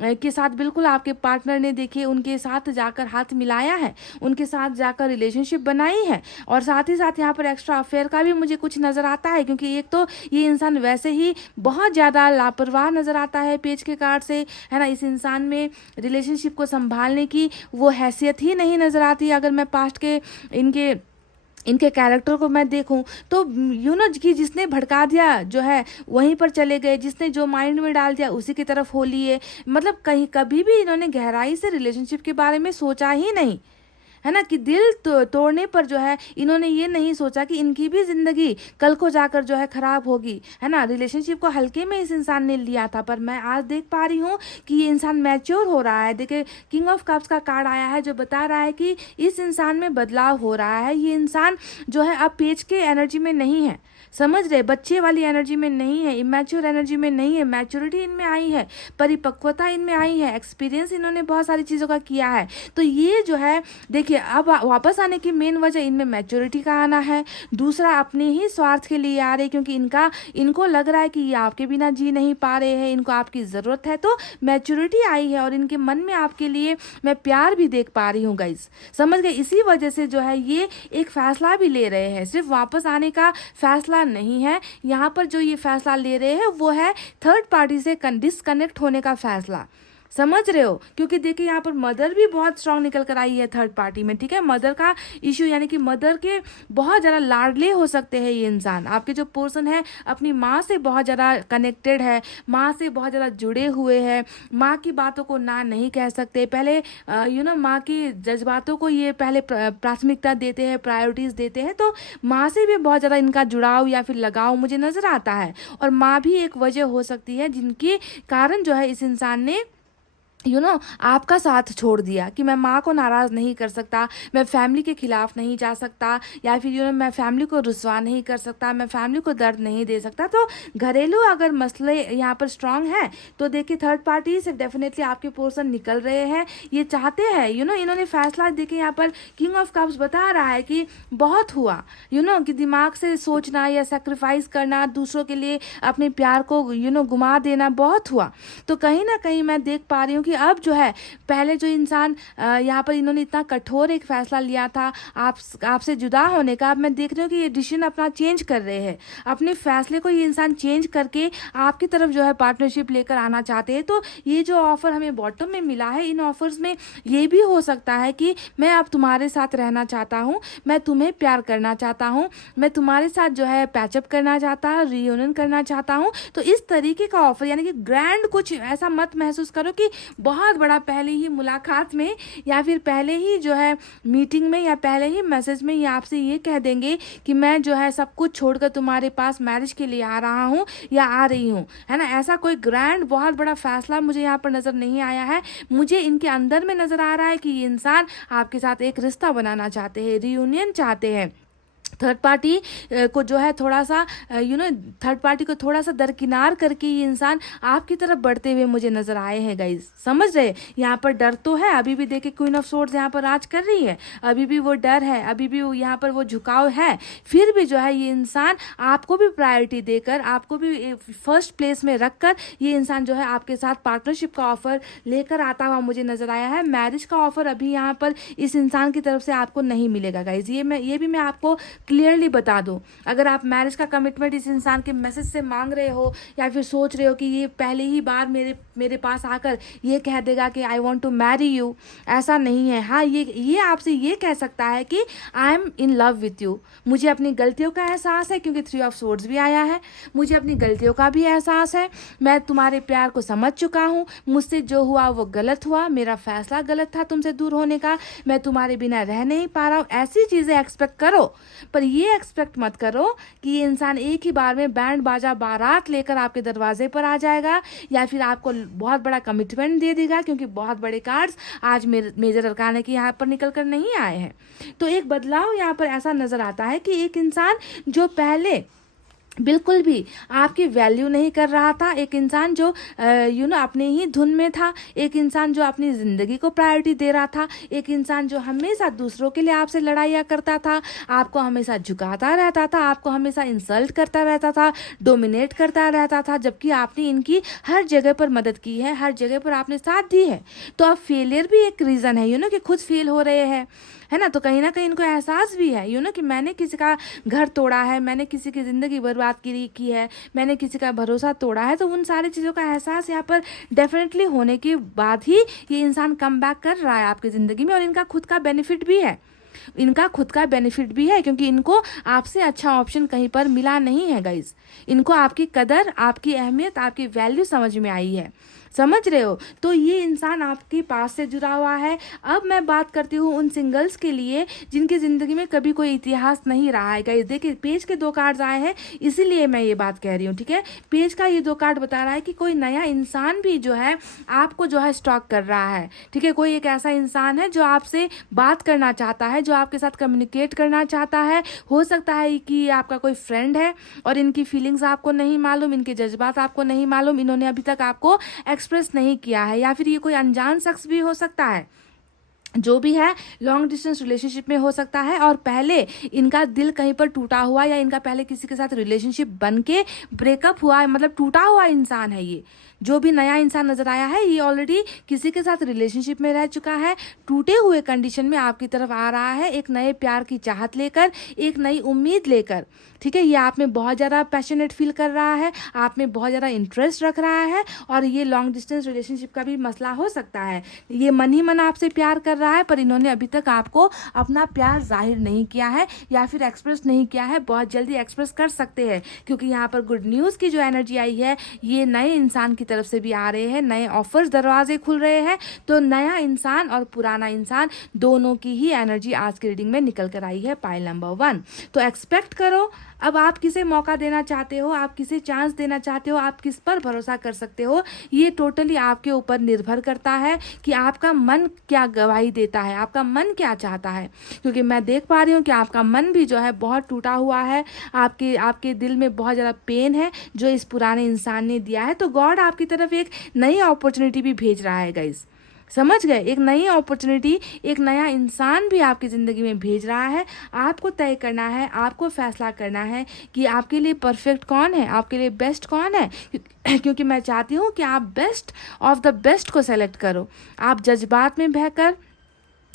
के साथ बिल्कुल आपके पार्टनर ने देखिए उनके साथ जाकर हाथ मिलाया है, उनके साथ जाकर रिलेशनशिप बनाई है, और साथ ही साथ यहाँ पर एक्स्ट्रा अफेयर का भी मुझे कुछ नज़र आता है, क्योंकि एक तो ये इंसान वैसे ही बहुत ज़्यादा लापरवाह नज़र आता है पेज के कार्ड से, है ना। इस इंसान में रिलेशनशिप को संभालने की वो हैसियत ही नहीं नज़र आती। अगर मैं पास्ट के इनके कैरेक्टर को मैं देखूं तो कि जिसने भड़का दिया जो है वहीं पर चले गए, जिसने जो माइंड में डाल दिया उसी की तरफ हो लिए, मतलब कहीं कभी भी इन्होंने गहराई से रिलेशनशिप के बारे में सोचा ही नहीं, है ना, कि दिल तोड़ने पर जो है इन्होंने ये नहीं सोचा कि इनकी भी ज़िंदगी कल को जाकर जो है ख़राब होगी, है ना। रिलेशनशिप को हल्के में इस इंसान ने लिया था, पर मैं आज देख पा रही हूँ कि ये इंसान मैच्योर हो रहा है। देखिए किंग ऑफ कप्स का कार्ड आया है जो बता रहा है कि इस इंसान में बदलाव हो रहा है। ये इंसान जो है अब पेज के एनर्जी में नहीं है, समझ रहे, बच्चे वाली एनर्जी में नहीं है, इमेच्योर एनर्जी में नहीं है, मैच्योरिटी इनमें आई है, परिपक्वता इनमें आई है, एक्सपीरियंस इन्होंने बहुत सारी चीज़ों का किया है। तो ये जो है देखिए अब वापस आने की मेन वजह इनमें मैच्योरिटी का आना है, दूसरा अपने ही स्वार्थ के लिए आ रहे, क्योंकि इनको लग रहा है कि ये आपके बिना जी नहीं पा रहे हैं, इनको आपकी ज़रूरत है, तो मैच्योरिटी आई है और इनके मन में आपके लिए मैं प्यार भी देख पा रही हूँ गाइस, समझ गए। इसी वजह से जो है ये एक फैसला भी ले रहे हैं, सिर्फ वापस आने का फैसला नहीं है यहाँ पर, जो ये फैसला ले रहे हैं वो है थर्ड पार्टी से डिस्कनेक्ट होने का फैसला, समझ रहे हो। क्योंकि देखिए यहाँ पर मदर भी बहुत स्ट्रांग निकल कर आई है थर्ड पार्टी में, ठीक है। मदर का इश्यू यानी कि मदर के बहुत ज़्यादा लाडले हो सकते हैं ये इंसान, आपके जो पर्सन है अपनी माँ से बहुत ज़्यादा कनेक्टेड है, माँ से बहुत ज़्यादा जुड़े हुए हैं, माँ की बातों को ना नहीं कह सकते, पहले माँ की जज्बातों को ये पहले प्राथमिकता देते हैं, प्रायोरिटीज़ देते हैं, तो माँ से भी बहुत ज़्यादा इनका जुड़ाव या फिर लगाव मुझे नज़र आता है। और माँ भी एक वजह हो सकती है जिनके कारण जो है इस इंसान ने आपका साथ छोड़ दिया, कि मैं माँ को नाराज़ नहीं कर सकता, मैं फैमिली के खिलाफ नहीं जा सकता, या फिर मैं फैमिली को रुसवा नहीं कर सकता, मैं फैमिली को दर्द नहीं दे सकता। तो घरेलू अगर मसले यहाँ पर स्ट्रांग है तो देखिए थर्ड पार्टी से डेफिनेटली आपके पर्सन निकल रहे हैं, ये चाहते हैं इन्होंने फैसला देखिए यहाँ पर किंग ऑफ कप्स बता रहा है कि बहुत हुआ कि दिमाग से सोचना या सेक्रीफाइस करना, दूसरों के लिए अपने प्यार को घुमा देना बहुत हुआ। तो कहीं ना कहीं मैं देख पा रही हूँ कि अब जो है पहले जो इंसान यहाँ पर इन्होंने इतना कठोर एक फैसला लिया था आपसे जुदा होने का, अब मैं देख रही हूँ कि ये डिसीजन अपना चेंज कर रहे हैं, अपने फैसले को ये इंसान चेंज करके आपकी तरफ जो है पार्टनरशिप लेकर आना चाहते हैं। तो ये जो ऑफर हमें बॉटम में मिला है, इन ऑफर्स में ये भी हो सकता है कि मैं अब तुम्हारे साथ रहना चाहता हूँ, मैं तुम्हें प्यार करना चाहता हूँ, मैं तुम्हारे साथ जो है पैचअप करना चाहता हूँ, रियूनियन करना चाहता हूँ। तो इस तरीके का ऑफर यानी कि ग्रैंड कुछ ऐसा मत महसूस करो कि बहुत बड़ा पहले ही मुलाकात में या फिर पहले ही जो है मीटिंग में या पहले ही मैसेज में ये आपसे ये कह देंगे कि मैं जो है सब कुछ छोड़कर तुम्हारे पास मैरिज के लिए आ रहा हूँ या आ रही हूँ, है ना। ऐसा कोई ग्रैंड बहुत बड़ा फैसला मुझे यहाँ पर नज़र नहीं आया है। मुझे इनके अंदर में नज़र आ रहा है कि ये इंसान आपके साथ एक रिश्ता बनाना चाहते हैं, रियूनियन चाहते हैं, थर्ड पार्टी को जो है थोड़ा सा थर्ड पार्टी को थोड़ा सा दरकिनार करके ये इंसान आपकी तरफ बढ़ते हुए मुझे नजर आए हैं गाइज। समझ रहे, यहाँ पर डर तो है, अभी भी देखिए क्वीन ऑफ सोर्ड्स यहाँ पर राज कर रही है, अभी भी वो डर है, अभी भी यहाँ पर वो झुकाव है। फिर भी जो है ये इंसान आपको भी प्रायोरिटी देकर, आपको भी फर्स्ट प्लेस में रखकर ये इंसान जो है आपके साथ पार्टनरशिप का ऑफर लेकर आता हुआ मुझे नजर आया है। मैरिज का ऑफर अभी यहाँ पर इस इंसान की तरफ से आपको नहीं मिलेगा गाइज, ये भी मैं आपको क्लियरली बता दूं। अगर आप मैरिज का कमिटमेंट इस इंसान के मैसेज से मांग रहे हो या फिर सोच रहे हो कि ये पहले ही बार मेरे पास आकर ये कह देगा कि I want to marry you, ऐसा नहीं है। हाँ, ये आपसे ये कह सकता है कि I am in love with you, मुझे अपनी गलतियों का एहसास है, क्योंकि 3 ऑफ सोर्ड्स भी आया है, मुझे अपनी गलतियों का भी एहसास है, मैं तुम्हारे प्यार को समझ चुका हूँ, मुझसे जो हुआ वो गलत हुआ, मेरा फैसला गलत था तुमसे दूर होने का, मैं तुम्हारे बिना रह नहीं पा रहा हूँ। ऐसी चीज़ें एक्सपेक्ट करो, पर ये एक्सपेक्ट मत करो कि ये इंसान एक ही बार में बैंड बाजा बारात लेकर आपके दरवाजे पर आ जाएगा या फिर आपको बहुत बड़ा कमिटमेंट दे देगा, क्योंकि बहुत बड़े कार्ड्स आज मेजर अरकान के यहाँ पर निकल कर नहीं आए हैं। तो एक बदलाव यहाँ पर ऐसा नजर आता है कि एक इंसान जो पहले बिल्कुल भी आपकी वैल्यू नहीं कर रहा था, एक इंसान जो अपने ही धुन में था, एक इंसान जो अपनी ज़िंदगी को प्रायोरिटी दे रहा था, एक इंसान जो हमेशा दूसरों के लिए आपसे लड़ाइयाँ करता था, आपको हमेशा झुकाता रहता था, आपको हमेशा इंसल्ट करता रहता था, डोमिनेट करता रहता था, जबकि आपने इनकी हर जगह पर मदद की है, हर जगह पर आपने साथ दी है। तो अब फेलियर भी एक रीज़न है कि खुद फेल हो रहे हैं, है ना। तो कहीं ना कहीं इनको एहसास भी है कि मैंने किसी का घर तोड़ा है, मैंने किसी की ज़िंदगी बर्बाद की है, मैंने किसी का भरोसा तोड़ा है। तो उन सारी चीज़ों का एहसास यहाँ पर डेफिनेटली होने के बाद ही ये इंसान कम बैक कर रहा है आपकी ज़िंदगी में, और इनका खुद का बेनिफिट भी है, क्योंकि इनको आपसे अच्छा ऑप्शन कहीं पर मिला नहीं है गाइज। इनको आपकी कदर, आपकी अहमियत, आपकी वैल्यू समझ में आई है, समझ रहे हो। तो ये इंसान आपके पास से जुड़ा हुआ है। अब मैं बात करती हूँ उन सिंगल्स के लिए जिनकी ज़िंदगी में कभी कोई इतिहास नहीं रहा है गाइस। देखिए पेज के 2 कार्ड्स आए हैं, इसीलिए मैं ये बात कह रही हूँ, ठीक है। पेज का ये 2 कार्ड बता रहा है कि कोई नया इंसान भी जो है आपको जो है स्टॉक कर रहा है, ठीक है। कोई एक ऐसा इंसान है जो आपसे बात करना चाहता है, जो आपके साथ कम्युनिकेट करना चाहता है। हो सकता है कि आपका कोई फ्रेंड है और इनकी फीलिंग्स आपको नहीं मालूम, इनके जज्बात आपको नहीं मालूम, इन्होंने अभी तक आपको एक्सप्रेस नहीं किया है, या फिर ये कोई अनजान शख्स भी हो सकता है, जो भी है लॉन्ग डिस्टेंस रिलेशनशिप में हो सकता है, और पहले इनका दिल कहीं पर टूटा हुआ या इनका पहले किसी के साथ रिलेशनशिप बन के ब्रेकअप हुआ है, मतलब टूटा हुआ इंसान है। ये जो भी नया इंसान नजर आया है ये ऑलरेडी किसी के साथ रिलेशनशिप में रह चुका है, टूटे हुए कंडीशन में आपकी तरफ आ रहा है, एक नए प्यार की चाहत लेकर, एक नई उम्मीद लेकर, ठीक है। ये आप में बहुत ज़्यादा पैशनेट फील कर रहा है, आप में बहुत ज़्यादा इंटरेस्ट रख रहा है, और ये लॉन्ग डिस्टेंस रिलेशनशिप का भी मसला हो सकता है। ये मन ही मन आपसे प्यार कर रहा है, पर इन्होंने अभी तक आपको अपना प्यार जाहिर नहीं किया है या फिर एक्सप्रेस नहीं किया है। बहुत जल्दी एक्सप्रेस कर सकते हैं, क्योंकि यहाँ पर गुड न्यूज़ की जो एनर्जी आई है ये नए इंसान की तरफ से भी आ रहे हैं, नए ऑफर्स दरवाजे खुल रहे हैं। तो नया इंसान और पुराना इंसान दोनों की ही एनर्जी आज की रीडिंग में निकल कर आई है, पाइल नंबर 1। तो एक्सपेक्ट करो, अब आप किसे मौका देना चाहते हो, आप किसे चांस देना चाहते हो, आप किस पर भरोसा कर सकते हो, ये टोटली आपके ऊपर निर्भर करता है कि आपका मन क्या गवाही देता है, आपका मन क्या चाहता है। क्योंकि मैं देख पा रही हूँ कि आपका मन भी जो है बहुत टूटा हुआ है, आपके दिल में बहुत ज़्यादा पेन है जो इस पुराने इंसान ने दिया है। तो गॉड आपकी तरफ एक नई अपॉर्चुनिटी भी भेज रहा है गाइस, समझ गए। एक नई अपॉर्चुनिटी, एक नया इंसान भी आपकी ज़िंदगी में भेज रहा है। आपको तय करना है, आपको फैसला करना है कि आपके लिए परफेक्ट कौन है, आपके लिए बेस्ट कौन है। क्योंकि मैं चाहती हूँ कि आप बेस्ट ऑफ द बेस्ट को सेलेक्ट करो। आप जज्बात में बहकर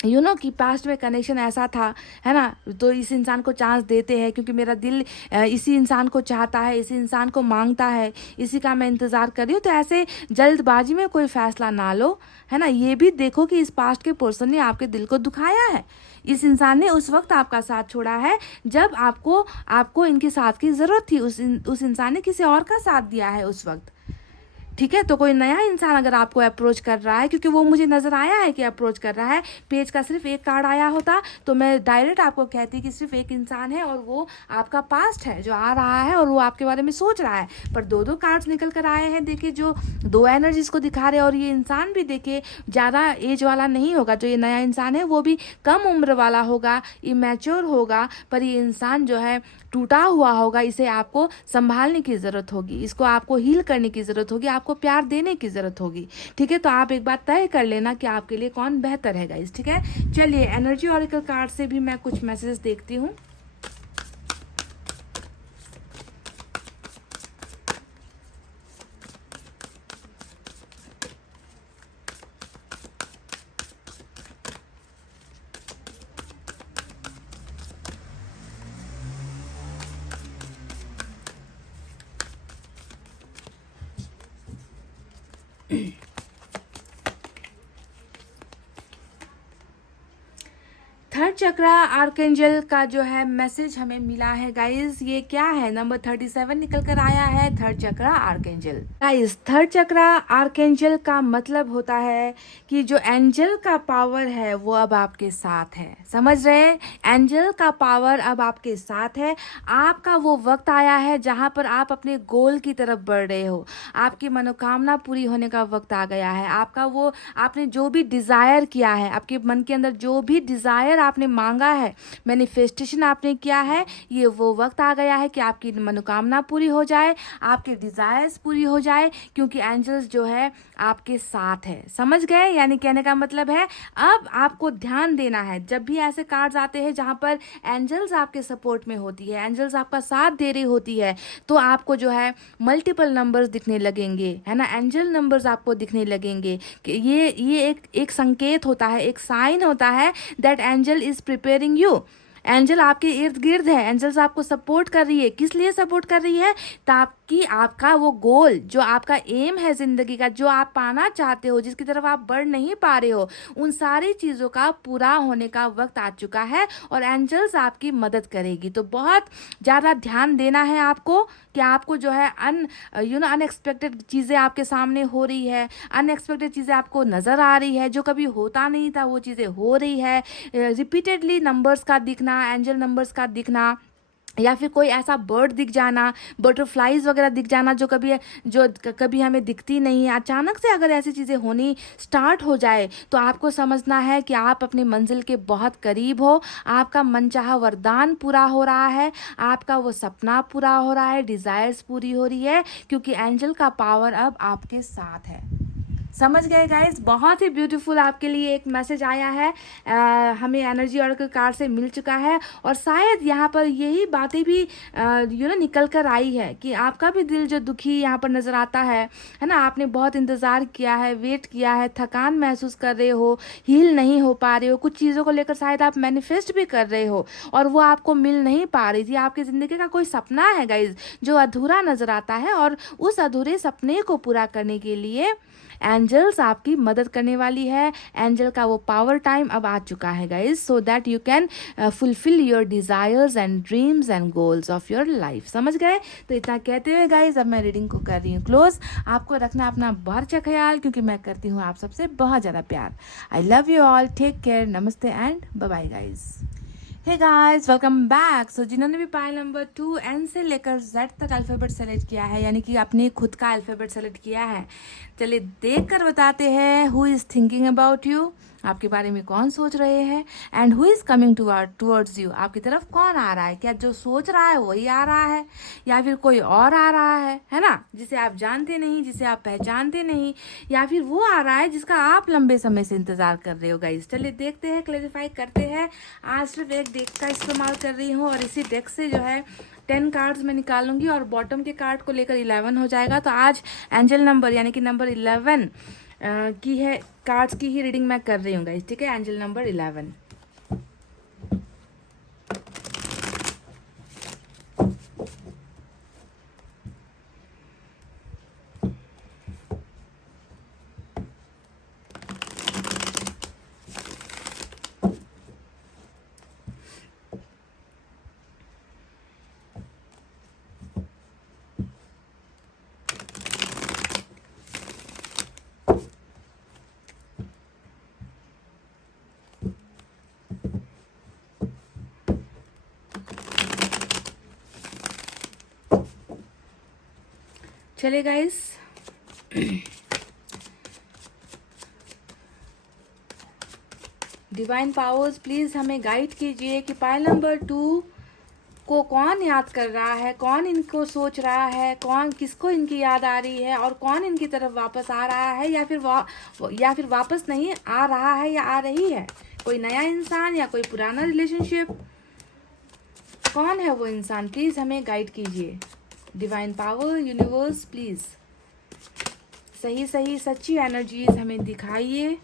कि पास्ट में कनेक्शन ऐसा था, है ना, तो इस इंसान को चांस देते हैं क्योंकि मेरा दिल इसी इंसान को चाहता है, इसी इंसान को मांगता है, इसी का मैं इंतज़ार कर रही हूँ। तो ऐसे जल्दबाजी में कोई फैसला ना लो, है ना। ये भी देखो कि इस पास्ट के पर्सन ने आपके दिल को दुखाया है, इस इंसान ने उस वक्त आपका साथ छोड़ा है जब आपको इनके साथ की ज़रूरत थी, उस इंसान ने किसी और का साथ दिया है उस वक्त, ठीक है, तो कोई नया इंसान अगर आपको अप्रोच कर रहा है, क्योंकि वो मुझे नज़र आया है कि अप्रोच कर रहा है, पेज का सिर्फ एक कार्ड आया होता तो मैं डायरेक्ट आपको कहती कि सिर्फ एक इंसान है और वो आपका पास्ट है जो आ रहा है और वो आपके बारे में सोच रहा है। पर दो दो कार्ड्स निकल कर आए हैं, देखिए जो दो एनर्जीज को दिखा रहे हैं। और ये इंसान भी देखिए ज़्यादा एज वाला नहीं होगा, जो ये नया इंसान है वो भी कम उम्र वाला होगा, इमेच्योर होगा, पर ये इंसान जो है टूटा हुआ होगा। इसे आपको संभालने की ज़रूरत होगी, इसको आपको हील करने की ज़रूरत होगी, आपको प्यार देने की ज़रूरत होगी। ठीक है, तो आप एक बार तय कर लेना कि आपके लिए कौन बेहतर है गाइस। ठीक है, चलिए एनर्जी ऑरेकल कार्ड से भी मैं कुछ मैसेजेस देखती हूँ। थर्ड चक्रा आर्केंजल का जो है मैसेज हमें मिला है गाइस, ये क्या है, नंबर 37 निकल कर आया है, थर्ड चक्रा आर्केंजल। गाइस थर्ड चक्रा आर्केंजल का मतलब होता है कि जो एंजल का पावर है वो अब आपके साथ है। समझ रहे, एंजल का पावर अब आपके साथ है। आपका वो वक्त आया है जहाँ पर आप अपने गोल की तरफ बढ़ रहे हो, आपकी मनोकामना पूरी होने का वक्त आ गया है। आपका वो आपने जो भी डिज़ायर किया है, आपके मन के अंदर जो भी डिज़ायर आपने मांगा है, मैनिफेस्टेशन आपने किया है, ये वो वक्त आ गया है कि आपकी मनोकामना पूरी हो जाए, आपके डिज़ायर्स पूरी हो जाए, क्योंकि एंजल्स जो है आपके साथ है। समझ गए, यानी कहने का मतलब है अब आपको ध्यान देना है। जब भी ऐसे कार्ड्स आते हैं जहाँ पर एंजल्स आपके सपोर्ट में होती है, एंजल्स आपका साथ दे रही होती है, तो आपको जो है मल्टीपल नंबर्स दिखने लगेंगे, है ना, एंजल नंबर्स आपको दिखने लगेंगे कि ये एक संकेत होता है, एक साइन होता है that angel is preparing you. Angel आपके इर्द गिर्द है, एंजल्स आपको सपोर्ट कर रही है। किस लिए सपोर्ट कर रही है, ताकि आपका वो गोल, जो आपका एम है जिंदगी का, जो आप पाना चाहते हो, जिसकी तरफ आप बढ़ नहीं पा रहे हो, उन सारी चीज़ों का पूरा होने का वक्त आ चुका है और एंजल्स आपकी मदद करेगी। तो बहुत ज़्यादा ध्यान देना है आपको कि आपको जो है अनएक्सपेक्टेड चीज़ें आपके सामने हो रही है, अनएक्सपेक्टेड चीज़ें आपको नज़र आ रही है, जो कभी होता नहीं था वो चीज़ें हो रही है। रिपीटेडली नंबर्स का दिखना, एंजल नंबर्स का दिखना, या फिर कोई ऐसा बर्ड दिख जाना, बटरफ्लाइज वगैरह दिख जाना जो कभी हमें दिखती नहीं है। अचानक से अगर ऐसी चीज़ें होनी स्टार्ट हो जाए तो आपको समझना है कि आप अपनी मंजिल के बहुत करीब हो, आपका मनचाहा वरदान पूरा हो रहा है, आपका वो सपना पूरा हो रहा है, डिज़ायर्स पूरी हो रही है, क्योंकि एंजल का पावर अब आपके साथ है। समझ गए गाइस, बहुत ही ब्यूटीफुल आपके लिए एक मैसेज आया है, हमें एनर्जी ऑरेकल कार्ड से मिल चुका है। और शायद यहाँ पर यही बातें भी निकल कर आई है कि आपका भी दिल जो दुखी यहाँ पर नज़र आता है ना, आपने बहुत इंतज़ार किया है, वेट किया है, थकान महसूस कर रहे हो, हील नहीं हो पा रहे हो, कुछ चीज़ों को लेकर शायद आप मैनिफेस्ट भी कर रहे हो और वो आपको मिल नहीं पा रही थी। आपकी ज़िंदगी का कोई सपना है गाइज जो अधूरा नज़र आता है, और उस अधूरे सपने को पूरा करने के लिए एंजल्स आपकी मदद करने वाली है। एंजल का वो पावर टाइम अब आ चुका है guys, so that you can fulfil your desires and dreams and goals of your life. समझ गए, तो इतना कहते हुए गाइज अब मैं रीडिंग को कर रही हूँ क्लोज। आपको रखना अपना बहुत अच्छा ख्याल, क्योंकि मैं करती हूँ आप सबसे बहुत ज़्यादा प्यार। I love you all, take care, नमस्ते and bye bye guys. Hey guys, welcome back. So जिन्होंने भी पायल नंबर 2 एन से लेकर जेड तक अल्फ़ाबेट सेलेक्ट किया है, यानी कि अपने खुद का अल्फ़ाबेट सेलेक्ट किया है, चलिए देख कर बताते हैं who is thinking about you, आपके बारे में कौन सोच रहे हैं, and who is coming towards you, आपकी तरफ कौन आ रहा है। क्या जो सोच रहा है वही आ रहा है, या फिर कोई और आ रहा है ना, जिसे आप जानते नहीं, जिसे आप पहचानते नहीं, या फिर वो आ रहा है जिसका आप लंबे समय से इंतज़ार कर रहे हो गाइस। चलिए देखते हैं, क्लैरिफाई करते हैं। आज सिर्फ एक डेक का इस्तेमाल कर रही हूँ और इसी डेक से जो है 10 कार्ड्स मैं निकालूंगी और बॉटम के कार्ड को लेकर 11 हो जाएगा। तो आज एंजल नंबर यानी कि नंबर 11 की है कार्ड्स की ही रीडिंग मैं कर रही हूँ गाइस। ठीक है, एंजल नंबर 11। चलिए गाइस, डिवाइन पावर्स प्लीज हमें गाइड कीजिए कि पाइल नंबर 2 को कौन याद कर रहा है, कौन इनको सोच रहा है, कौन किसको इनकी याद आ रही है, और कौन इनकी तरफ वापस आ रहा है, या फिर वापस नहीं आ रहा है या आ रही है। कोई नया इंसान या कोई पुराना रिलेशनशिप, कौन है वो इंसान, प्लीज हमें गाइड कीजिए। डिवाइन पावर, यूनिवर्स प्लीज सही सही सच्ची एनर्जीज हमें दिखाइए,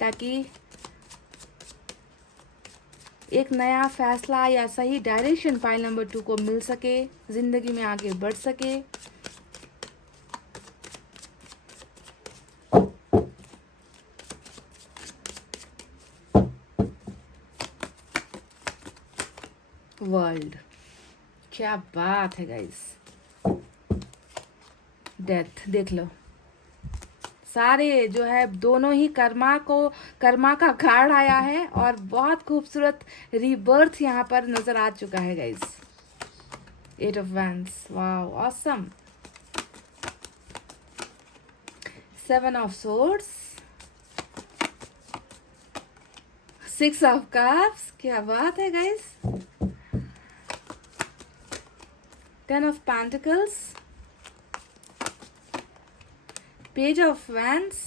ताकि एक नया फैसला या सही डायरेक्शन फाइल नंबर 2 को मिल सके, जिंदगी में आगे बढ़ सके। वर्ल्ड, क्या बात है गाइस। डेथ देख लो, सारे जो है दोनों ही कर्मा का कार्ड आया है, और बहुत खूबसूरत रीबर्थ यहाँ पर नजर आ चुका है guys. 8 of wands, wow awesome. 7 of swords, 6 of cups, क्या बात है guys. 10 of pentacles, page of wands,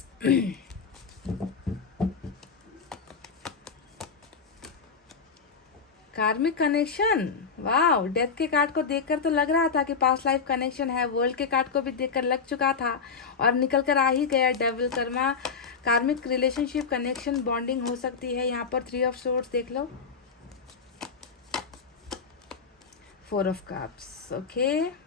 karmic connection, wow. Death के कार्ड को देखकर तो लग रहा था कि पास्ट लाइफ कनेक्शन है, वर्ल्ड के कार्ड को भी देखकर लग चुका था, और निकल कर आ ही गया। डेविल, कर्मा, कार्मिक रिलेशनशिप, कनेक्शन, बॉन्डिंग हो सकती है यहाँ पर। 3 ऑफ सोर्ड्स देख लो, 4 ऑफ कप्स, ओके।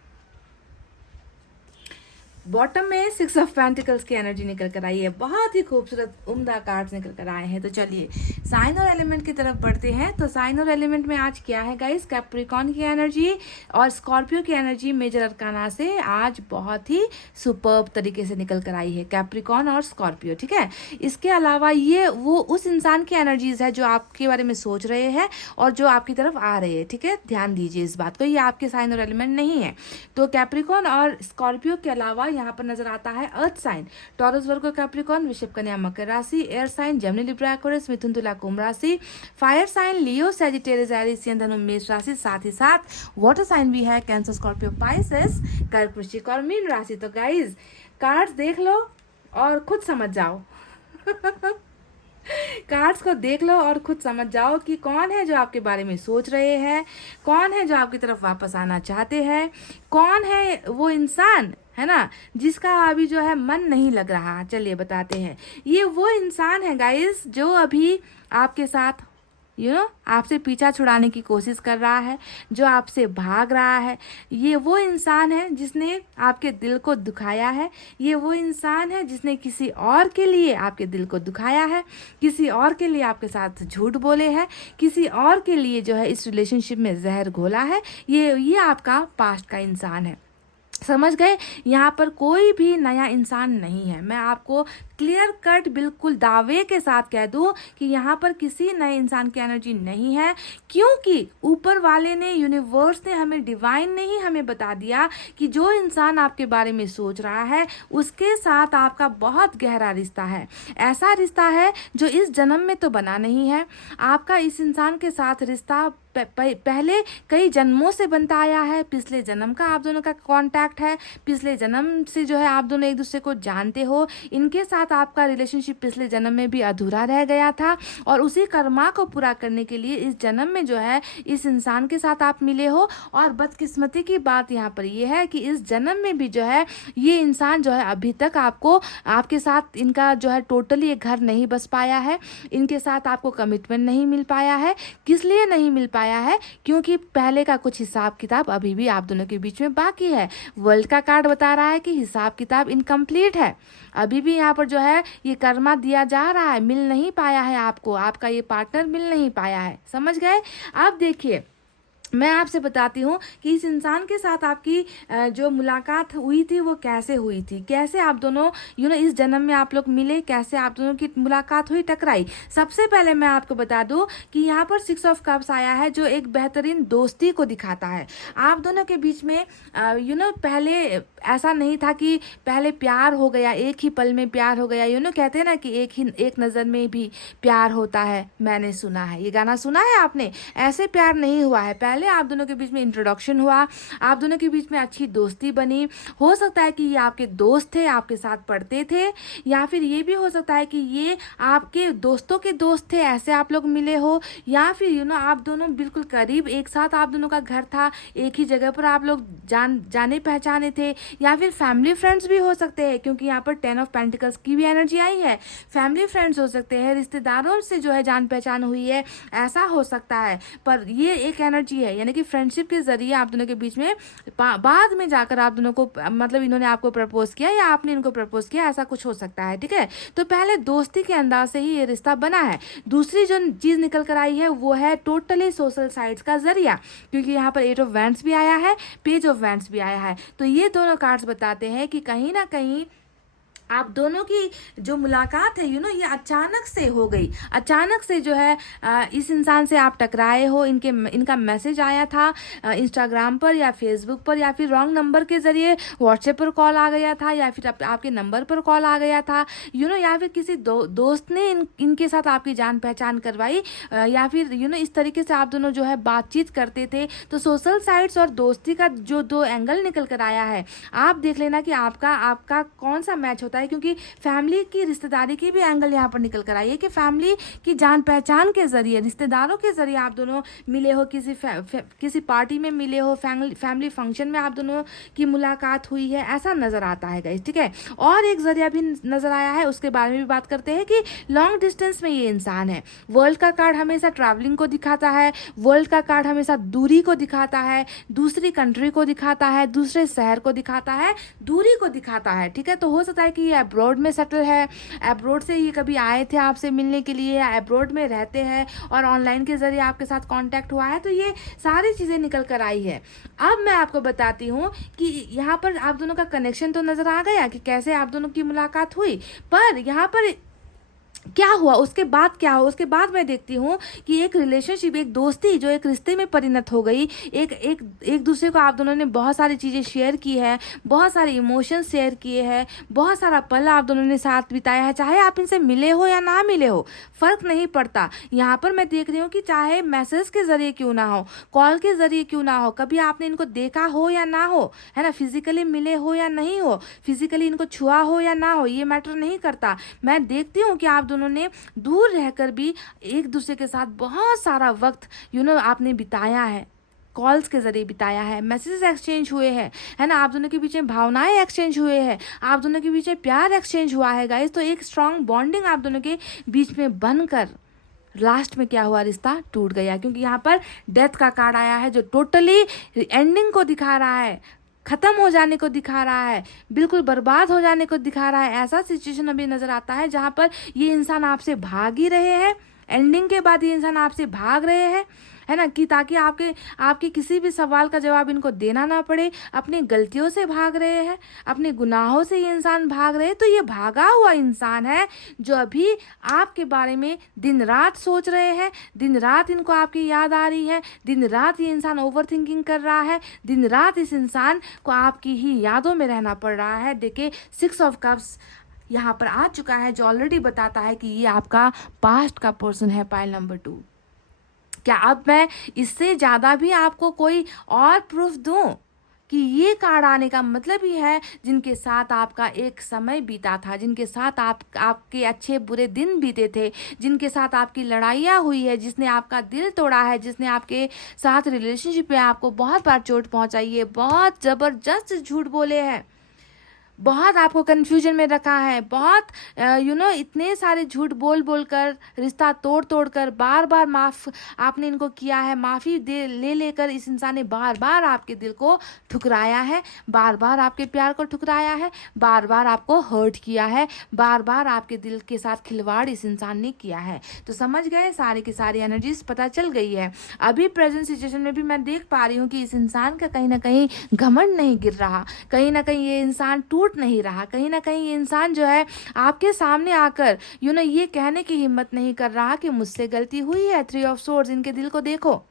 बॉटम में 6 ऑफ पेंटिकल्स की एनर्जी निकल कर आई है, बहुत ही खूबसूरत उम्दा कार्ड्स निकल कर आए हैं। तो चलिए साइन और एलिमेंट की तरफ बढ़ते हैं। तो साइन और एलिमेंट में आज क्या है गाइस, कैप्रिकॉर्न की एनर्जी और स्कॉर्पियो की एनर्जी मेजर अरकाना से आज बहुत ही सुपर्ब तरीके से निकल कर आई है, कैप्रिकॉर्न और स्कॉर्पियो, ठीक है। इसके अलावा ये वो उस इंसान की एनर्जीज है जो आपके बारे में सोच रहे हैं और जो आपकी तरफ आ रहे हैं, ठीक है। ध्यान दीजिए इस बात को, ये आपके साइन और एलिमेंट नहीं है। तो कैप्रिकॉर्न और स्कॉर्पियो के अलावा यहाँ पर नजर आता है earth sign, Taurus, Virgo, Capricorn, वृषभ, कन्या, मकर राशि, air sign, Gemini, Libra, Aquarius, मिथुन, तुला, कुंभ राशि, fire sign, Leo, Sagittarius, Aries, धनु, मेष राशि, साथ ही साथ वाटर साइन भी है, कैंसर, स्कॉर्पियो, पाइसेस, कर्क, वृश्चिक और मीन राशि। तो गाइज कार्ड्स देख लो और खुद समझ जाओ कार्ड्स को देख लो और खुद समझ जाओ कि कौन है जो आपके बारे में सोच रहे हैं, कौन है जो आपकी तरफ वापस आना चाहते हैं, कौन है वो इंसान, है ना, जिसका अभी जो है मन नहीं लग रहा। चलिए बताते हैं। ये वो इंसान है गाइस जो अभी आपके साथ आपसे पीछा छुड़ाने की कोशिश कर रहा है, जो आपसे भाग रहा है। ये वो इंसान है जिसने आपके दिल को दुखाया है। ये वो इंसान है जिसने किसी और के लिए आपके दिल को दुखाया है, किसी और के लिए आपके साथ झूठ बोले हैं, किसी और के लिए जो है इस रिलेशनशिप में जहर घोला है। ये आपका पास्ट का इंसान है, समझ गए। यहाँ पर कोई भी नया इंसान नहीं है। मैं आपको क्लियर कट बिल्कुल दावे के साथ कह दूं कि यहाँ पर किसी नए इंसान की एनर्जी नहीं है, क्योंकि ऊपर वाले ने, यूनिवर्स ने हमें, डिवाइन ने ही हमें बता दिया कि जो इंसान आपके बारे में सोच रहा है उसके साथ आपका बहुत गहरा रिश्ता है। ऐसा रिश्ता है जो इस जन्म में तो बना नहीं है। आपका इस इंसान के साथ रिश्ता पहले कई जन्मों से बनता आया है। पिछले जन्म का आप दोनों का कांटेक्ट है, पिछले जन्म से जो है आप दोनों एक दूसरे को जानते हो। इनके साथ आपका रिलेशनशिप पिछले जन्म में भी अधूरा रह गया था, और उसी कर्मा को पूरा करने के लिए इस जन्म में जो है इस इंसान के साथ आप मिले हो। और बदकिस्मती की बात यहाँ पर यह है कि इस जन्म में भी जो है ये इंसान जो है अभी तक आपके साथ इनका जो है टोटली एक घर नहीं बस पाया है, इनके साथ आपको कमिटमेंट नहीं मिल पाया है। किस लिए नहीं मिल पाया है? क्योंकि पहले का कुछ हिसाब किताब अभी भी आप दोनों के बीच में बाकी है। वर्ल्ड का कार्ड बता रहा है कि हिसाब किताब इनकम्प्लीट है, अभी भी यहाँ पर जो है ये कर्मा दिया जा रहा है, मिल नहीं पाया है आपको, आपका ये पार्टनर मिल नहीं पाया है, समझ गए। अब देखिए मैं आपसे बताती हूँ कि इस इंसान के साथ आपकी जो मुलाकात हुई थी वो कैसे हुई थी, कैसे आप दोनों इस जन्म में आप लोग मिले, कैसे आप दोनों की मुलाकात हुई, टकराई। सबसे पहले मैं आपको बता दूँ कि यहाँ पर 6 ऑफ कप्स आया है जो एक बेहतरीन दोस्ती को दिखाता है आप दोनों के बीच में। पहले ऐसा नहीं था कि पहले प्यार हो गया, एक ही पल में प्यार हो गया। कहते हैं ना कि एक नज़र में भी प्यार होता है, मैंने सुना है, ये गाना सुना है आपने। ऐसे प्यार नहीं हुआ है, पहले आप दोनों के बीच में इंट्रोडक्शन हुआ, आप दोनों के बीच में अच्छी दोस्ती बनी। हो सकता है कि ये आपके दोस्त थे, आपके साथ पढ़ते थे, या फिर ये भी हो सकता है कि ये आपके दोस्तों के दोस्त थे, ऐसे आप लोग मिले हो। या फिर आप दोनों बिल्कुल करीब एक साथ आप दोनों का घर था, एक ही जगह पर आप लोग जाने पहचाने थे। या फिर फैमिली फ्रेंड्स भी हो सकते हैं, क्योंकि यहाँ पर 10 ऑफ पेंटिकल्स की भी एनर्जी आई है। फैमिली फ्रेंड्स हो सकते हैं, रिश्तेदारों से जो है जान पहचान हुई है, ऐसा हो सकता है। पर ये एक एनर्जी है, यानी कि फ्रेंडशिप के जरिए आप दोनों के बीच में बाद में जाकर आप दोनों को मतलब इन्होंने आपको प्रपोज किया या आपने इनको प्रपोज किया, ऐसा कुछ हो सकता है। ठीक है, तो पहले दोस्ती के अंदाज से ही ये रिश्ता बना है। दूसरी जो चीज़ निकल कर आई है वो है टोटली सोशल साइट्स का जरिया, क्योंकि यहाँ पर 8 ऑफ वैंड्स भी आया है, पेज ऑफ वैंड्स भी आया है। तो ये दोनों कार्ड्स बताते हैं कि कहीं ना कहीं आप दोनों की जो मुलाकात है ये अचानक से हो गई। अचानक से जो है इस इंसान से आप टकराए हो, इनका मैसेज आया था इंस्टाग्राम पर या फेसबुक पर, या फिर रॉन्ग नंबर के ज़रिए व्हाट्सएप पर कॉल आ गया था, या फिर आपके नंबर पर कॉल आ गया था या फिर किसी दोस्त ने इनके साथ आपकी जान पहचान करवाई, या फिर इस तरीके से आप दोनों जो है बातचीत करते थे। तो सोशल साइट्स और दोस्ती का जो दो एंगल निकल कर आया है, आप देख लेना कि आपका कौन सा मैच होता है, क्योंकि फैमिली की रिश्तेदारी की भी एंगल यहाँ पर निकल कर आई है कि फैमिली की जान पहचान के जरिए, रिश्तेदारों के जरिए आप दोनों मिले हो, किसी पार्टी में मिले हो, फैमिली फंक्शन में आप दोनों की मुलाकात हुई है, ऐसा नजर आता है गाइस। ठीक है, और एक जरिया भी नजर आया है, उसके बारे में भी बात करते हैं कि लॉन्ग डिस्टेंस में ये इंसान है। वर्ल्ड का कार्ड हमेशा ट्रैवलिंग को दिखाता है, वर्ल्ड का कार्ड हमेशा दूरी को दिखाता है, दूसरी कंट्री को दिखाता है, दूसरे शहर को दिखाता है, दूरी को दिखाता है। ठीक है, तो हो सकता है कि ये अब्रॉड में सेटल है, अब्रॉड से ये कभी आए थे आपसे मिलने के लिए, या अब्रॉड में रहते हैं और ऑनलाइन के जरिए आपके साथ कांटेक्ट हुआ है। तो ये सारी चीज़ें निकल कर आई है। अब मैं आपको बताती हूँ कि यहाँ पर आप दोनों का कनेक्शन तो नज़र आ गया कि कैसे आप दोनों की मुलाकात हुई, पर यहाँ पर क्या हुआ, उसके बाद क्या हुआ, उसके बाद मैं देखती हूँ कि एक रिलेशनशिप, एक दोस्ती जो एक रिश्ते में परिणत हो गई। एक दूसरे को आप दोनों ने बहुत सारी चीज़ें शेयर की है, बहुत सारे इमोशंस शेयर किए हैं, बहुत सारा पल आप दोनों ने साथ बिताया है। चाहे आप इनसे मिले हो या ना मिले हो, फ़र्क नहीं पड़ता। यहाँ पर मैं देख रही हूँ कि चाहे मैसेज के ज़रिए क्यों ना हो, कॉल के ज़रिए क्यों ना हो, कभी आपने इनको देखा हो या ना हो, है ना, फिजिकली मिले हो या नहीं हो, फिजिकली इनको छुआ हो या ना हो, ये मैटर नहीं करता। मैं देखती हूँ कि आप दोनों ने दूर रहकर भी एक दूसरे के साथ बहुत सारा वक्त आपने बिताया है, कॉल्स के जरिए बिताया है, मैसेजेस एक्सचेंज हुए हैं, है ना, आप दोनों के बीच में भावनाएं एक्सचेंज हुए हैं, आप दोनों के बीच में प्यार एक्सचेंज हुआ है गाइस। तो एक स्ट्रांग बॉन्डिंग आप दोनों के बीच में बनकर लास्ट में क्या हुआ, रिश्ता टूट गया। क्योंकि यहाँ पर डेथ का कार्ड आया है जो टोटली एंडिंग को दिखा रहा है, खत्म हो जाने को दिखा रहा है, बिल्कुल बर्बाद हो जाने को दिखा रहा है। ऐसा सिचुएशन अभी नजर आता है जहां पर ये इंसान आपसे भाग ही रहे हैं, एंडिंग के बाद ये इंसान आपसे भाग रहे हैं, है ना, कि ताकि आपके किसी भी सवाल का जवाब इनको देना ना पड़े। अपनी गलतियों से भाग रहे हैं, अपने गुनाहों से ये इंसान भाग रहे हैं। तो ये भागा हुआ इंसान है जो अभी आपके बारे में दिन रात सोच रहे हैं, दिन रात इनको आपकी याद आ रही है, दिन रात ये इंसान ओवर थिंकिंग कर रहा है, दिन रात इस इंसान को आपकी ही यादों में रहना पड़ रहा है। देखिए 6 ऑफ कप्स यहाँ पर आ चुका है जो ऑलरेडी बताता है कि ये आपका पास्ट का पर्सन है, पाइल नंबर 2। क्या अब मैं इससे ज़्यादा भी आपको कोई और प्रूफ दूं कि ये कार्ड आने का मतलब ही है जिनके साथ आपका एक समय बीता था, जिनके साथ आपके अच्छे बुरे दिन बीते थे, जिनके साथ आपकी लड़ाइयाँ हुई है, जिसने आपका दिल तोड़ा है, जिसने आपके साथ रिलेशनशिप में आपको बहुत बार चोट पहुंचाई है, बहुत ज़बरदस्त झूठ बोले हैं, बहुत आपको कंफ्यूजन में रखा है, बहुत इतने सारे झूठ बोल बोल कर, रिश्ता तोड़ तोड़ कर, बार बार माफ आपने इनको किया है, माफ़ी दे ले लेकर इस इंसान ने बार बार आपके दिल को ठुकराया है, बार बार आपके प्यार को ठुकराया है, बार बार आपको हर्ट किया है, बार बार आपके दिल के साथ खिलवाड़ इस इंसान ने किया है। तो समझ गए, सारी की सारी एनर्जीज पता चल गई है। अभी प्रेजेंट सिचुएशन में भी मैं देख पा रही हूँ कि इस इंसान का कहीं ना कहीं घमंड नहीं गिर रहा, कहीं ना कहीं ये इंसान टूट नहीं रहा, कहीं ना कहीं ये इंसान जो है आपके सामने आकर ये कहने की हिम्मत नहीं कर रहा कि मुझसे गलती हुई है। 3 ऑफ सोर्ड्स, इनके दिल को देखो,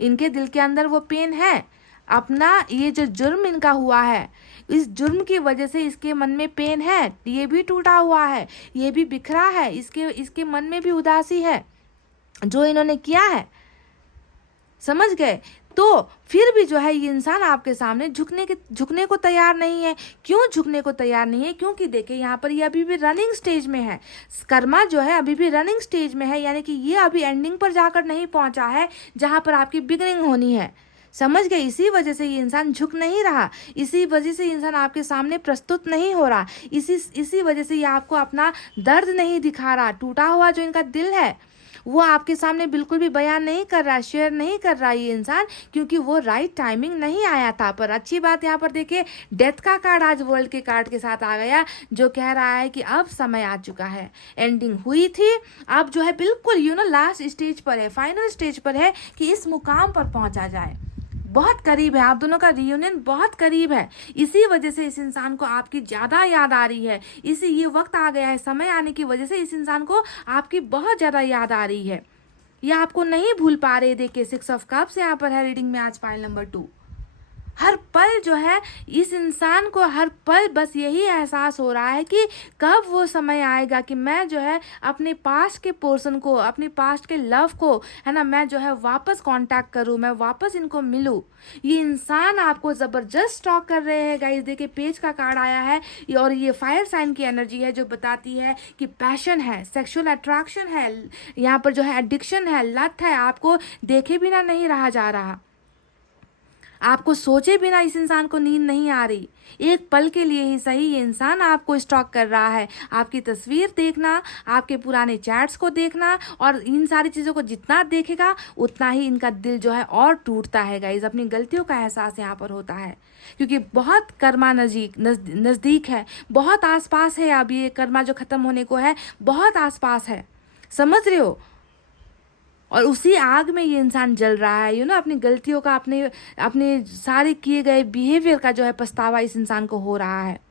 इनके दिल के अंदर वो पेन है, अपना ये जो जुर्म इनका हुआ है, इस जुर्म की वजह से इसके मन में पेन है, ये भी टूटा हुआ है, ये भी बिखरा है, इसके मन में भी उदासी है जो इन्होंने किया है। समझ गए? तो फिर भी जो है ये इंसान आपके सामने झुकने को तैयार नहीं है। क्यों झुकने को तैयार नहीं है? क्योंकि देखिए यहाँ पर ये अभी भी रनिंग स्टेज में है, कर्मा जो है अभी भी रनिंग स्टेज में है, यानी कि ये अभी एंडिंग पर जाकर नहीं पहुंचा है जहां पर आपकी बिगनिंग होनी है। समझ गए? इसी वजह से ये इंसान झुक नहीं रहा, इसी वजह से इंसान आपके सामने प्रस्तुत नहीं हो रहा, इसी वजह से ये आपको अपना दर्द नहीं दिखा रहा। टूटा हुआ जो इनका दिल है वो आपके सामने बिल्कुल भी बयान नहीं कर रहा, शेयर नहीं कर रहा ये इंसान, क्योंकि वो राइट टाइमिंग नहीं आया था। पर अच्छी बात यहाँ पर देखिए, डेथ का कार्ड आज वर्ल्ड के कार्ड के साथ आ गया, जो कह रहा है कि अब समय आ चुका है, एंडिंग हुई थी, अब जो है बिल्कुल लास्ट स्टेज पर है, फाइनल स्टेज पर है कि इस मुकाम पर पहुंचा जाए। बहुत करीब है, आप दोनों का रियूनियन बहुत करीब है। इसी वजह से इस इंसान को आपकी ज़्यादा याद आ रही है, ये वक्त आ गया है, समय आने की वजह से इस इंसान को आपकी बहुत ज़्यादा याद आ रही है, ये आपको नहीं भूल पा रहे। देखिए 6 ऑफ कप्स यहाँ पर है रीडिंग में आज, पाइल नंबर 2। हर पल जो है इस इंसान को, हर पल बस यही एहसास हो रहा है कि कब वो समय आएगा कि मैं जो है अपने पास्ट के पोर्शन को, अपने पास्ट के लव को, है ना, मैं जो है वापस कांटेक्ट करूं, मैं वापस इनको मिलूं। ये इंसान आपको ज़बरदस्त स्टॉक कर रहे हैं गाइस। देखिए पेज का कार्ड आया है और ये फायर साइन की एनर्जी है जो बताती है कि पैशन है, सेक्सुअल अट्रैक्शन है, यहाँ पर जो है एडिक्शन है, लत है, आपको देखे बिना नहीं रहा जा रहा, आपको सोचे बिना इस इंसान को नींद नहीं आ रही। एक पल के लिए ही सही ये इंसान आपको स्टॉक कर रहा है। आपकी तस्वीर देखना, आपके पुराने चैट्स को देखना, और इन सारी चीज़ों को जितना देखेगा उतना ही इनका दिल जो है और टूटता है गाइज। अपनी गलतियों का एहसास यहाँ पर होता है, क्योंकि बहुत कर्मा नज़दीक है, बहुत आसपास है। अब ये कर्मा जो ख़त्म होने को है बहुत आसपास है, समझ रहे हो? और उसी आग में ये इंसान जल रहा है, अपनी गलतियों का, अपने सारे किए गए बिहेवियर का जो है पछतावा इस इंसान को हो रहा है।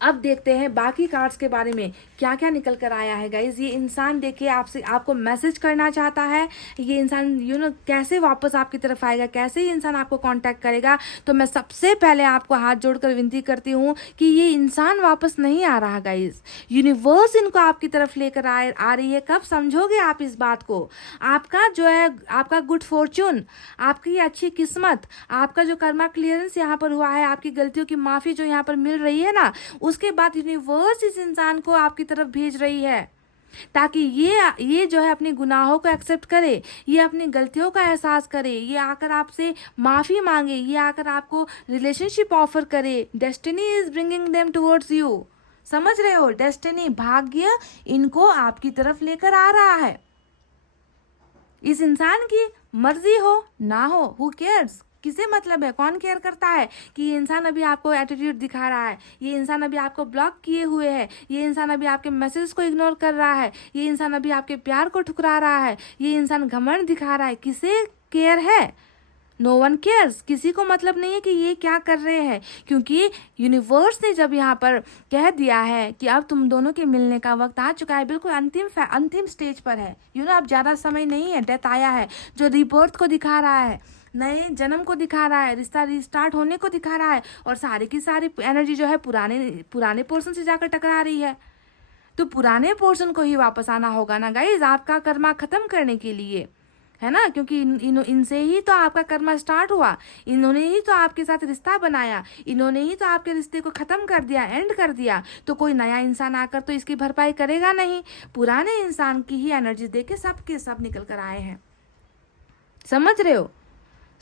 अब देखते हैं बाकी कार्ड्स के बारे में क्या क्या निकल कर आया है गाइज। ये इंसान देखिए आपको मैसेज करना चाहता है। ये इंसान कैसे वापस आपकी तरफ आएगा, कैसे ये इंसान आपको कांटेक्ट करेगा। तो मैं सबसे पहले आपको हाथ जोड़कर विनती करती हूँ कि ये इंसान वापस नहीं आ रहा गाइज। यूनिवर्स इनको आपकी तरफ लेकर आ रही है। कब समझोगे आप इस बात को? आपका जो है, आपका गुड फॉर्चून, आपकी अच्छी किस्मत, आपका जो कर्मा क्लियरेंस यहाँ पर हुआ है, आपकी गलतियों की माफ़ी जो यहाँ पर मिल रही है ना, उसके बाद यूनिवर्स इस इंसान को आपकी तरफ भेज रही है ताकि ये जो है अपनी गुनाहों को एक्सेप्ट करे, ये अपनी गलतियों का एहसास करे, ये आकर आपसे माफ़ी मांगे, ये आकर आपको रिलेशनशिप ऑफर करे। Destiny is bringing them towards you. समझ रहे हो? डेस्टिनी, भाग्य इनको आपकी तरफ लेकर आ रहा है। इस इंसान की मर्जी हो ना हो, हु केयर्स, किसे मतलब है, कौन केयर करता है कि ये इंसान अभी आपको एटीट्यूड दिखा रहा है, ये इंसान अभी आपको ब्लॉक किए हुए है, ये इंसान अभी आपके मैसेज को इग्नोर कर रहा है, ये इंसान अभी आपके प्यार को ठुकरा रहा है, ये इंसान घमंड दिखा रहा है। किसे केयर है? No one cares. किसी को मतलब नहीं है कि ये क्या कर रहे हैं, क्योंकि यूनिवर्स ने जब यहाँ पर कह दिया है कि अब तुम दोनों के मिलने का वक्त आ चुका है, बिल्कुल अंतिम स्टेज पर है, अब ज़्यादा समय नहीं है, डेथ आया है जो रीबर्थ को दिखा रहा है, नए जन्म को दिखा रहा है, रिश्ता रिस्टार्ट होने को दिखा रहा है, और सारी की सारी एनर्जी जो है पुराने पोर्शन से जाकर टकरा रही है। तो पुराने पोर्शन को ही वापस आना होगा ना गाइज, आपका कर्मा खत्म करने के लिए, है ना, क्योंकि इनसे ही तो आपका कर्मा स्टार्ट हुआ, इन्होंने ही तो आपके साथ रिश्ता बनाया, इन्होंने ही तो आपके रिश्ते को ख़त्म कर दिया, एंड कर दिया। तो कोई नया इंसान आकर तो इसकी भरपाई करेगा नहीं। पुराने इंसान की ही एनर्जी देके सबके सब निकल कर आए हैं, समझ रहे हो?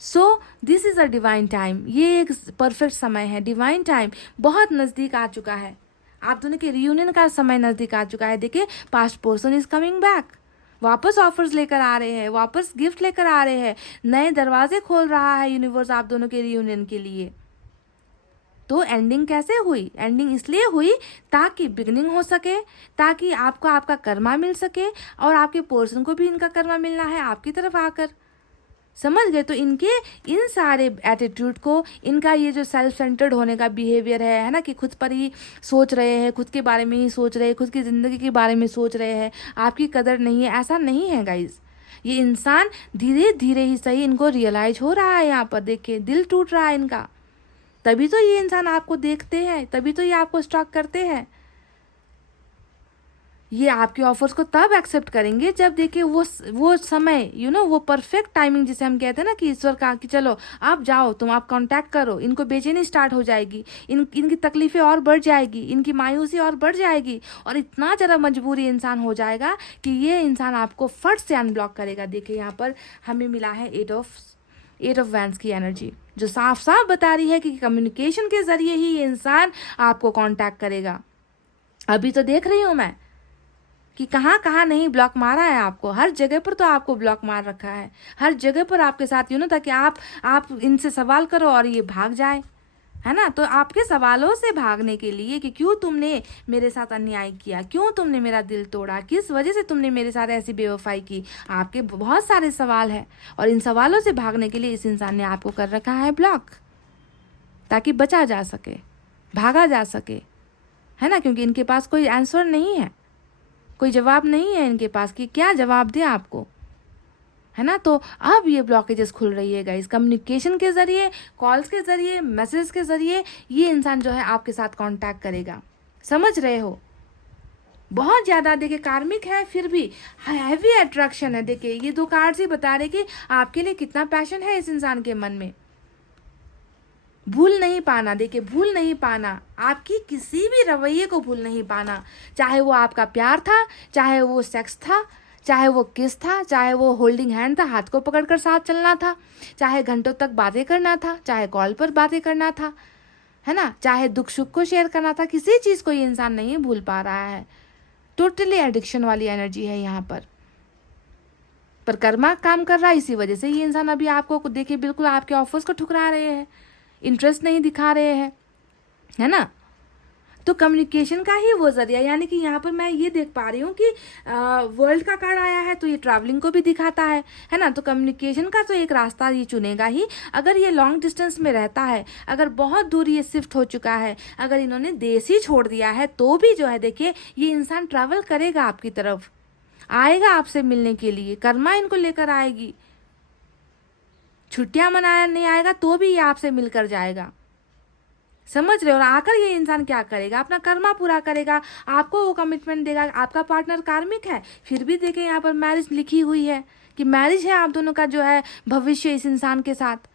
So this is a divine time, ये एक परफेक्ट समय है, डिवाइन टाइम बहुत नज़दीक आ चुका है, आप दोनों के रियूनियन का समय नज़दीक आ चुका है। देखिए past person is coming back, वापस ऑफर्स लेकर आ रहे हैं, वापस गिफ्ट लेकर आ रहे हैं, नए दरवाजे खोल रहा है यूनिवर्स आप दोनों के रियूनियन के लिए। तो एंडिंग कैसे हुई? एंडिंग इसलिए हुई ताकि बिगनिंग हो सके, ताकि आपको आपका कर्मा मिल सके और आपके पर्सन को भी इनका कर्मा मिलना है आपकी तरफ आकर। समझ गए? तो इनके इन सारे एटीट्यूड को, इनका ये जो सेल्फ सेंटर्ड होने का बिहेवियर है ना, कि खुद पर ही सोच रहे हैं, खुद के बारे में ही सोच रहे हैं, खुद की ज़िंदगी के बारे में सोच रहे हैं, आपकी कदर नहीं है, ऐसा नहीं है गाइज। ये इंसान धीरे धीरे ही सही इनको रियलाइज हो रहा है। यहाँ पर देखिए दिल टूट रहा है इनका, तभी तो ये इंसान आपको देखते हैं, तभी तो ये आपको स्टॉक करते हैं। ये आपके ऑफर्स को तब एक्सेप्ट करेंगे जब देखिए वो समय वो परफेक्ट टाइमिंग जिसे हम कहते हैं ना, कि ईश्वर का कि चलो आप जाओ, तुम आप कांटेक्ट करो, इनको बेचैनी स्टार्ट हो जाएगी, इनकी तकलीफें और बढ़ जाएगी, इनकी मायूसी और बढ़ जाएगी, और इतना ज़्यादा मजबूरी इंसान हो जाएगा कि ये इंसान आपको फट से अनब्लॉक करेगा। देखिए यहाँ पर हमें मिला है एट ऑफ वैंड्स की एनर्जी, जो साफ साफ बता रही है कि कम्युनिकेशन के जरिए ही ये इंसान आपको कांटेक्ट करेगा। अभी तो देख रही हूँ मैं कि कहाँ कहाँ नहीं ब्लॉक मारा है आपको, हर जगह पर तो आपको ब्लॉक मार रखा है, हर जगह पर आपके साथ ताकि आप इनसे सवाल करो और ये भाग जाए, है ना। तो आपके सवालों से भागने के लिए कि क्यों तुमने मेरे साथ अन्याय किया, क्यों तुमने मेरा दिल तोड़ा, किस वजह से तुमने मेरे साथ ऐसी बेवफाई की, आपके बहुत सारे सवाल हैं, और इन सवालों से भागने के लिए इस इंसान ने आपको कर रखा है ब्लॉक, ताकि बचा जा सके, भागा जा सके, है ना। क्योंकि इनके पास कोई आंसर नहीं है, कोई जवाब नहीं है इनके पास कि क्या जवाब दें आपको, है ना। तो अब ये ब्लॉकेजेस खुल रही है गाइस, कम्युनिकेशन के ज़रिए, कॉल्स के ज़रिए, मैसेज के ज़रिए ये इंसान जो है आपके साथ कांटेक्ट करेगा। समझ रहे हो? बहुत ज़्यादा देखिए कार्मिक है, फिर भी हैवी अट्रैक्शन है। देखिए ये दो कार्ड्स ही बता रहे कि आपके लिए कितना पैशन है इस इंसान के मन में। भूल नहीं पाना, देखिए भूल नहीं पाना, आपकी किसी भी रवैये को भूल नहीं पाना, चाहे वो आपका प्यार था, चाहे वो सेक्स था, चाहे वो किस था, चाहे वो होल्डिंग हैंड था, हाथ को पकड़कर साथ चलना था, चाहे घंटों तक बातें करना था, चाहे कॉल पर बातें करना था, है ना, चाहे दुख सुख को शेयर करना था, किसी चीज़ को ये इंसान नहीं भूल पा रहा है। टोटली एडिक्शन वाली एनर्जी है यहाँ पर कर्मा काम कर रहा है, इसी वजह से ये इंसान अभी आपको देखिए बिल्कुल आपके ऑफर्स को ठुकरा रहे हैं, इंटरेस्ट नहीं दिखा रहे हैं, है ना। तो कम्युनिकेशन का ही वो जरिया, यानी कि यहाँ पर मैं ये देख पा रही हूँ कि वर्ल्ड का कार्ड आया है, तो ये ट्रैवलिंग को भी दिखाता है ना। तो कम्युनिकेशन का तो एक रास्ता ये चुनेगा ही, अगर ये लॉन्ग डिस्टेंस में रहता है, अगर बहुत दूर ये शिफ्ट हो चुका है, अगर इन्होंने देश ही छोड़ दिया है, तो भी जो है देखिए ये इंसान ट्रैवल करेगा आपकी तरफ, आएगा आपसे मिलने के लिए, कर्मा इनको लेकर आएगी, छुट्टियां मनाया नहीं आएगा तो भी ये आपसे मिलकर जाएगा। समझ रहे हो? और आकर ये इंसान क्या करेगा, अपना कर्मा पूरा करेगा, आपको वो कमिटमेंट देगा। आपका पार्टनर कार्मिक है, फिर भी देखें यहाँ पर मैरिज लिखी हुई है कि मैरिज है आप दोनों का जो है भविष्य इस इंसान के साथ।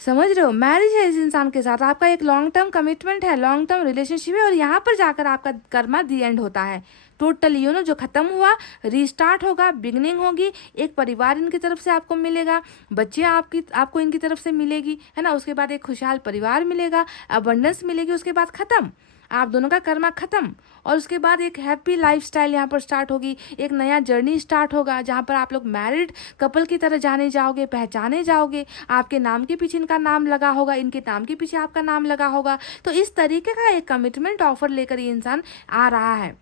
समझ रहे हो? मैरिज है इस इंसान के साथ, आपका एक लॉन्ग टर्म कमिटमेंट है, लॉन्ग टर्म रिलेशनशिप है, और यहाँ पर जाकर आपका कर्मा दी एंड होता है। टोटली जो खत्म हुआ रीस्टार्ट होगा, बिगनिंग होगी, एक परिवार इनकी तरफ से आपको मिलेगा, बच्चे आपको इनकी तरफ से मिलेगी, है ना। उसके बाद एक खुशहाल परिवार मिलेगा, अबंडेंस मिलेगी, उसके बाद खत्म, आप दोनों का कर्मा खत्म, और उसके बाद एक हैप्पी लाइफस्टाइल यहाँ पर स्टार्ट होगी, एक नया जर्नी स्टार्ट होगा, जहाँ पर आप लोग मैरिड कपल की तरह जाने जाओगे, पहचाने जाओगे, आपके नाम के पीछे इनका नाम लगा होगा, इनके नाम के पीछे आपका नाम लगा होगा। तो इस तरीके का एक कमिटमेंट ऑफर लेकर ये इंसान आ रहा है।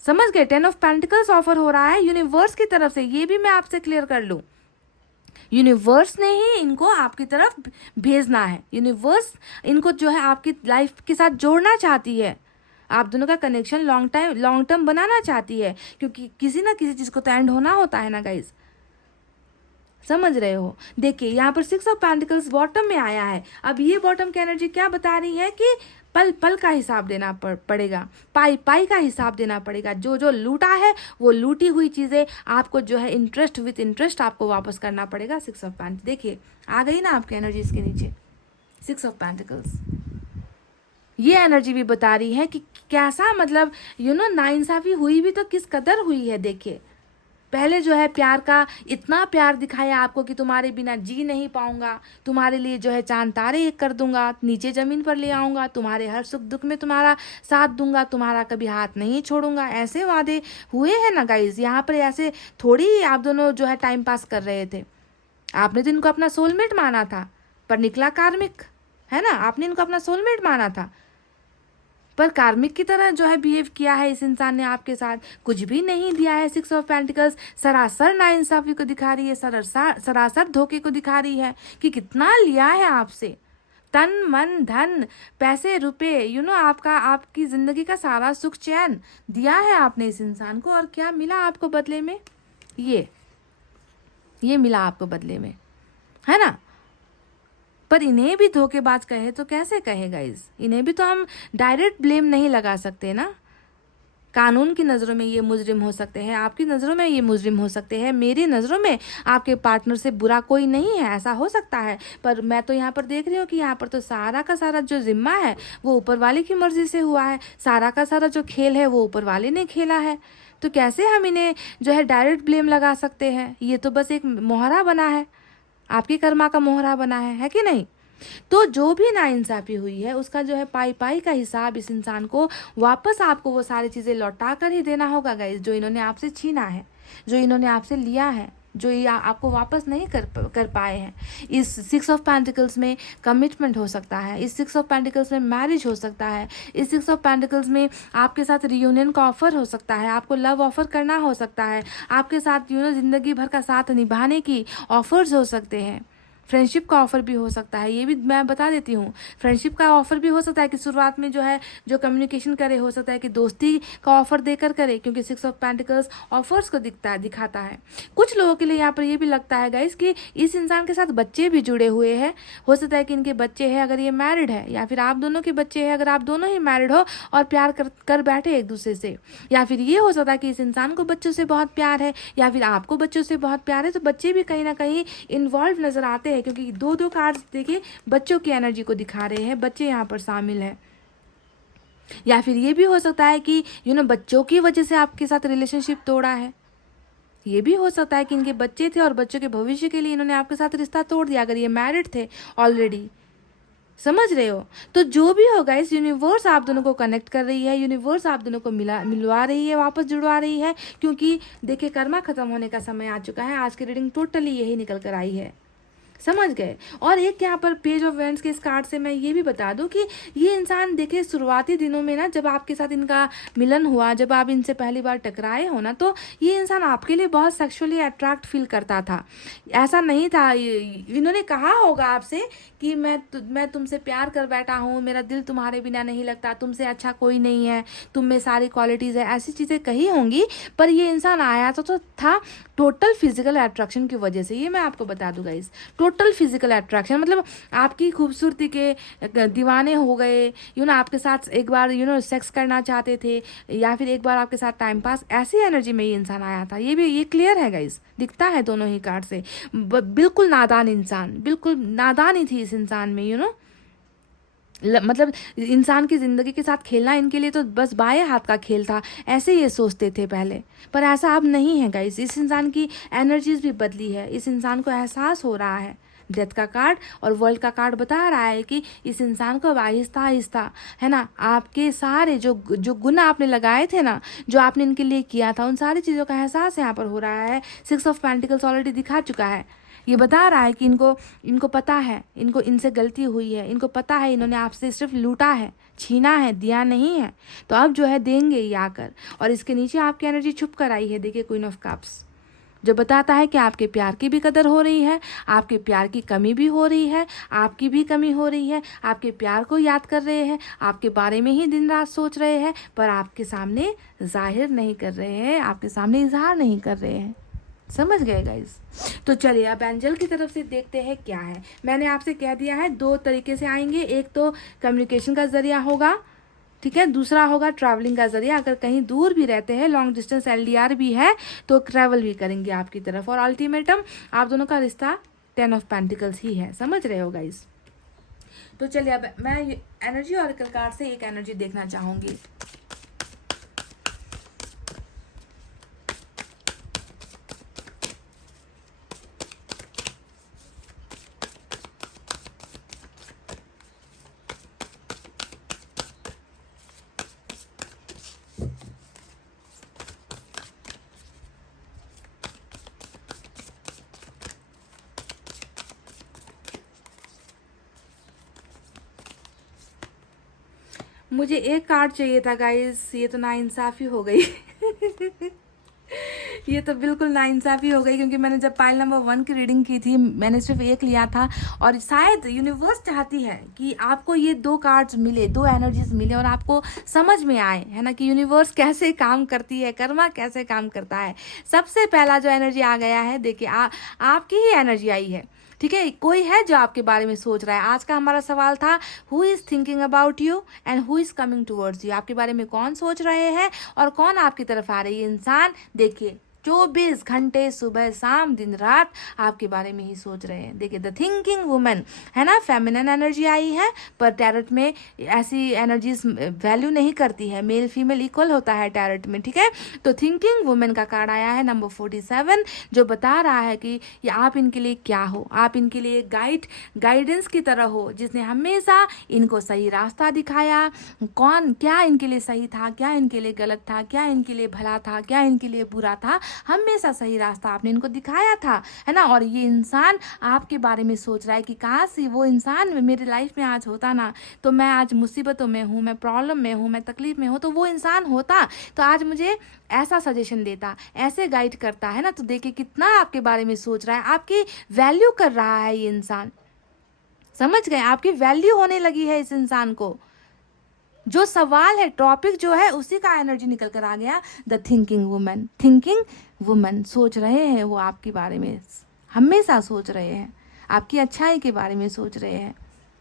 समझ गए? 10 ऑफ पेंटिकल्स ऑफर हो रहा है यूनिवर्स की तरफ से, ये भी मैं आपसे क्लियर कर लूँ, यूनिवर्स ने ही इनको आपकी तरफ भेजना है। यूनिवर्स इनको जो है आपकी लाइफ के साथ जोड़ना चाहती है, आप दोनों का कनेक्शन लॉन्ग टर्म बनाना चाहती है, क्योंकि किसी ना किसी चीज़ को तो एंड होना होता है ना गाइज। समझ रहे हो? देखिए यहाँ पर 6 ऑफ पेंटिकल्स बॉटम में आया है। अब ये बॉटम की एनर्जी क्या बता रही है कि पल पल का हिसाब देना पड़ेगा, पाई पाई का हिसाब देना पड़ेगा, जो जो लूटा है वो लूटी हुई चीज़ें आपको जो है इंटरेस्ट विथ इंटरेस्ट आपको वापस करना पड़ेगा। 6 ऑफ पेंटिकल्स देखिए आ गई ना आपकी एनर्जी इसके नीचे, 6 ऑफ पेंटिकल्स। ये एनर्जी भी बता रही है कि कैसा मतलब नाइंसाफ़ी हुई भी तो किस कदर हुई है। देखिए पहले जो है प्यार का इतना प्यार दिखाया आपको कि तुम्हारे बिना जी नहीं पाऊंगा, तुम्हारे लिए जो है चांद तारे एक कर दूंगा, नीचे ज़मीन पर ले आऊँगा, तुम्हारे हर सुख दुख में तुम्हारा साथ दूंगा, तुम्हारा कभी हाथ नहीं छोड़ूंगा। ऐसे वादे हुए हैं ना गाइज, यहाँ पर ऐसे थोड़ी आप दोनों जो है टाइम पास कर रहे थे। आपने तो इनको अपना सोलमेट माना था, पर निकला कार्मिक, है ना। आपने इनको अपना सोलमेट माना था, पर कार्मिक की तरह जो है बिहेव किया है इस इंसान ने आपके साथ। कुछ भी नहीं दिया है। 6 ऑफ पेंटिकल्स सरासर नाइंसाफी को दिखा रही है, सरासर धोखे को दिखा रही है कि कितना लिया है आपसे, तन मन धन पैसे रुपए, आपका आपकी जिंदगी का सारा सुख चैन दिया है आपने इस इंसान को, और क्या मिला आपको बदले में? ये मिला आपको बदले में, है ना। पर इन्हें भी धोखेबाज कहे तो कैसे कहे गाइज, इन्हें भी तो हम डायरेक्ट ब्लेम नहीं लगा सकते ना। कानून की नज़रों में ये मुजरिम हो सकते हैं, आपकी नज़रों में ये मुजरिम हो सकते हैं, मेरी नज़रों में आपके पार्टनर से बुरा कोई नहीं है, ऐसा हो सकता है। पर मैं तो यहाँ पर देख रही हूँ कि यहाँ पर तो सारा का सारा जो जिम्मा है वो ऊपर वाले की मर्जी से हुआ है, सारा का सारा जो खेल है वो ऊपर वाले ने खेला है। तो कैसे हम इन्हें जो है डायरेक्ट ब्लेम लगा सकते हैं? ये तो बस एक मोहरा बना है, आपकी कर्मा का मोहरा बना है कि नहीं। तो जो भी नाइंसाफी हुई है उसका जो है पाई पाई का हिसाब इस इंसान को वापस आपको वो सारी चीज़ें लौटा कर ही देना होगा गाइज, जो इन्होंने आपसे छीना है, जो इन्होंने आपसे लिया है, जो ये आपको वापस नहीं कर पाए हैं। इस 6 ऑफ पेंटिकल्स में कमिटमेंट हो सकता है, इस 6 ऑफ पेंटिकल्स में मैरिज हो सकता है, इस 6 ऑफ पेंटिकल्स में आपके साथ रियूनियन का ऑफर हो सकता है, आपको लव ऑफर करना हो सकता है, आपके साथ ज़िंदगी भर का साथ निभाने की ऑफर्स हो सकते हैं, फ्रेंडशिप का ऑफर भी हो सकता है। ये भी मैं बता देती हूँ, फ्रेंडशिप का ऑफर भी हो सकता है कि शुरुआत में जो है जो कम्युनिकेशन करे, हो सकता है कि दोस्ती का ऑफर देकर करे, क्योंकि 6 ऑफ पेंटिकल्स ऑफर्स को दिखाता है। कुछ लोगों के लिए यहाँ पर ये भी लगता है गाइस कि इस इंसान के साथ बच्चे भी जुड़े हुए हैं, हो सकता है कि इनके बच्चे हैं अगर ये मैरिड है, या फिर आप दोनों के बच्चे हैं अगर आप दोनों ही मैरिड हो और प्यार कर बैठे एक दूसरे से, या फिर ये हो सकता है कि इस इंसान को बच्चों से बहुत प्यार है, या फिर आपको बच्चों से बहुत प्यार है, तो बच्चे भी कहीं ना कहीं इन्वॉल्व नजर आते हैं, क्योंकि दो कार्ड्स देखिए बच्चों की एनर्जी को दिखा रहे हैं, बच्चे यहाँ पर शामिल हैं। या फिर ये भी हो सकता है कि बच्चों की वजह से आपके साथ रिलेशनशिप तोड़ा है। ये भी हो सकता है कि इनके बच्चे थे और बच्चों के भविष्य के लिए इन्होंने आपके साथ रिश्ता तोड़ दिया, अगर ये मैरिड थे ऑलरेडी। समझ रहे हो? तो जो भी होगा, इस यूनिवर्स आप दोनों को कनेक्ट कर रही है, यूनिवर्स आप दोनों को मिलवा रही है, वापस जुड़वा रही है, क्योंकि देखिए कर्मा खत्म होने का समय आ चुका है। आज की रीडिंग टोटली यही निकल कर आई है, समझ गए। और एक यहाँ पर पेज ऑफ वेंड्स के इस कार्ड से मैं ये भी बता दूं कि ये इंसान देखिए शुरुआती दिनों में ना, जब आपके साथ इनका मिलन हुआ, जब आप इनसे पहली बार टकराए हो ना, तो ये इंसान आपके लिए बहुत सेक्सुअली अट्रैक्ट फील करता था। ऐसा नहीं था, इन्होंने कहा होगा आपसे कि मैं तुमसे प्यार कर बैठा हूँ, मेरा दिल तुम्हारे बिना नहीं लगता, तुमसे अच्छा कोई नहीं है, तुम में सारी क्वालिटीज़ है, ऐसी चीज़ें कही होंगी। पर ये इंसान आया तो था टोटल फिजिकल अट्रैक्शन की वजह से। ये मैं आपको बता दूँ गाइस, टोटल फिजिकल अट्रैक्शन मतलब आपकी खूबसूरती के दीवाने हो गए, आपके साथ एक बार सेक्स करना चाहते थे, या फिर एक बार आपके साथ टाइम पास, ऐसी एनर्जी में ये इंसान आया था। ये क्लियर है गाइस, दिखता है दोनों ही कार्ड से। बिल्कुल नादान इंसान, बिल्कुल नादानी थी इस इंसान में, मतलब इंसान की ज़िंदगी के साथ खेलना इनके लिए तो बस बाएं हाथ का खेल था, ऐसे ये सोचते थे पहले। पर ऐसा अब नहीं है गाइस, इस इंसान की एनर्जीज भी बदली है, इस इंसान को एहसास हो रहा है। डेथ का कार्ड और वर्ल्ड का कार्ड बता रहा है कि इस इंसान को अब आहिस्ता आहिस्ता, है ना, आपके सारे जो गुण आपने लगाए थे ना, जो आपने इनके लिए किया था, उन सारी चीज़ों का एहसास यहाँ पर हो रहा है। 6 ऑफ पेंटिकल्स ऑलरेडी दिखा चुका है। ये बता रहा है कि इनको पता है, इनको इनसे गलती हुई है, इनको पता है इन्होंने आपसे सिर्फ लूटा है, छीना है, दिया नहीं है। तो अब जो है देंगे ये आकर। और इसके नीचे आपकी एनर्जी छुप कर आई है, देखिए क्वीन ऑफ कप्स, जो बताता है कि आपके प्यार की भी कदर हो रही है, आपके प्यार की कमी भी हो रही है, आपकी भी कमी हो रही है, आपके प्यार को याद कर रहे हैं, आपके बारे में ही दिन रात सोच रहे हैं, पर आपके सामने जाहिर नहीं कर रहे हैं, आपके सामने इजहार नहीं कर रहे हैं। समझ गए गाइस? तो चलिए अब एंजल की तरफ से देखते हैं क्या है। मैंने आपसे कह दिया है 2 तरीके से आएंगे, एक तो कम्युनिकेशन का जरिया होगा, ठीक है, दूसरा होगा ट्रैवलिंग का जरिया। अगर कहीं दूर भी रहते हैं, लॉन्ग डिस्टेंस LDR भी है, तो ट्रैवल भी करेंगे आपकी तरफ। और अल्टीमेटम आप दोनों का रिश्ता 10 ऑफ पेंटिकल्स ही है। समझ रहे हो गाइस? तो चलिए अब मैं एनर्जी ऑरेकल कार्ड से एक एनर्जी देखना चाहूंगी। मुझे एक कार्ड चाहिए था गाइस, ये तो नाइंसाफ़ी हो गई। ये तो बिल्कुल नाइंसाफ़ी हो गई, क्योंकि मैंने जब पाइल नंबर 1 की रीडिंग की थी मैंने सिर्फ एक लिया था, और शायद यूनिवर्स चाहती है कि आपको ये 2 कार्ड्स मिले, 2 एनर्जीज मिले और आपको समझ में आए, है ना, कि यूनिवर्स कैसे काम करती है, कर्मा कैसे काम करता है। सबसे पहला जो एनर्जी आ गया है, देखिए आपकी ही एनर्जी आई है, ठीक है। कोई है जो आपके बारे में सोच रहा है। आज का हमारा सवाल था, who is thinking about you and who is coming towards you. आपके बारे में कौन सोच रहे हैं और कौन आपकी तरफ आ रही है। इंसान देखिए 24 घंटे सुबह शाम दिन रात आपके बारे में ही सोच रहे हैं। देखिए द थिंकिंग वुमन, है ना, फेमिनिन एनर्जी आई है, पर टैरोट में ऐसी एनर्जीज वैल्यू नहीं करती है, मेल फीमेल इक्वल होता है टैरोट में, ठीक है। तो थिंकिंग वुमन का कार्ड आया है नंबर 47, जो बता रहा है कि ये आप इनके लिए क्या हो। आप इनके लिए गाइडेंस की तरह हो, जिसने हमेशा इनको सही रास्ता दिखाया। कौन क्या इनके लिए सही था, क्या इनके लिए गलत था, क्या इनके लिए भला था, क्या इनके लिए बुरा था, हमेशा सही रास्ता आपने इनको दिखाया था, है ना। और ये इंसान आपके बारे में सोच रहा है कि काश वो इंसान मेरी लाइफ में आज होता ना, तो मैं आज मुसीबतों में हूँ, मैं प्रॉब्लम में हूँ, मैं तकलीफ में हूँ, तो वो इंसान होता तो आज मुझे ऐसा सजेशन देता, ऐसे गाइड करता, है ना। तो देखिए कितना आपके बारे में सोच रहा है, आपकी वैल्यू कर रहा है ये इंसान, समझ गए, आपकी वैल्यू होने लगी है इस इंसान को। जो सवाल है, टॉपिक जो है, उसी का एनर्जी निकल कर आ गया, the thinking woman. Thinking woman सोच रहे हैं वो आपके बारे में, हमेशा सोच रहे हैं, आपकी अच्छाई के बारे में सोच रहे हैं,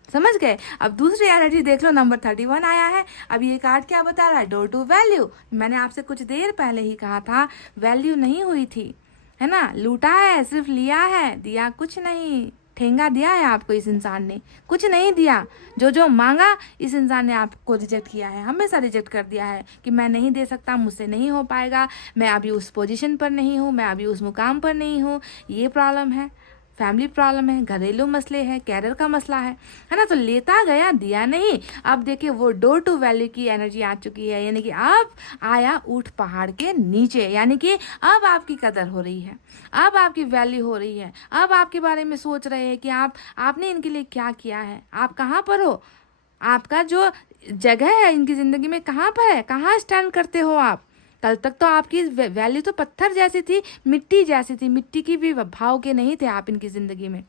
समझ गए। अब दूसरी एनर्जी देख लो, नंबर 31 आया है। अब ये कार्ड क्या बता रहा है, डोर टू वैल्यू। मैंने आपसे कुछ देर पहले ही कहा था, वैल्यू नहीं हुई थी, है ना, लूटा है, सिर्फ लिया है, दिया कुछ नहीं। ठेंगा दिया है आपको इस इंसान ने, कुछ नहीं दिया। जो मांगा इस इंसान ने आपको रिजेक्ट किया है, हमेशा रिजेक्ट कर दिया है कि मैं नहीं दे सकता, मुझसे नहीं हो पाएगा, मैं अभी उस पोजीशन पर नहीं हूँ, मैं अभी उस मुकाम पर नहीं हूँ, ये प्रॉब्लम है, फैमिली प्रॉब्लम है, घरेलू मसले हैं, कैरियर का मसला है ना। तो लेता गया, दिया नहीं। अब देखिए वो डोर टू वैल्यू की एनर्जी आ चुकी है, यानी कि अब आया ऊंट पहाड़ के नीचे, यानी कि अब आपकी कदर हो रही है, अब आपकी वैल्यू हो रही है। अब आपके बारे में सोच रहे हैं कि आपने इनके लिए क्या किया है, आप कहाँ पर हो, आपका जो जगह है इनकी ज़िंदगी में कहाँ पर है, कहाँ स्टैंड करते हो आप। कल तक तो आपकी वैल्यू तो पत्थर जैसी थी, मिट्टी जैसी थी, मिट्टी की भी भाव के नहीं थे आप इनकी ज़िंदगी में।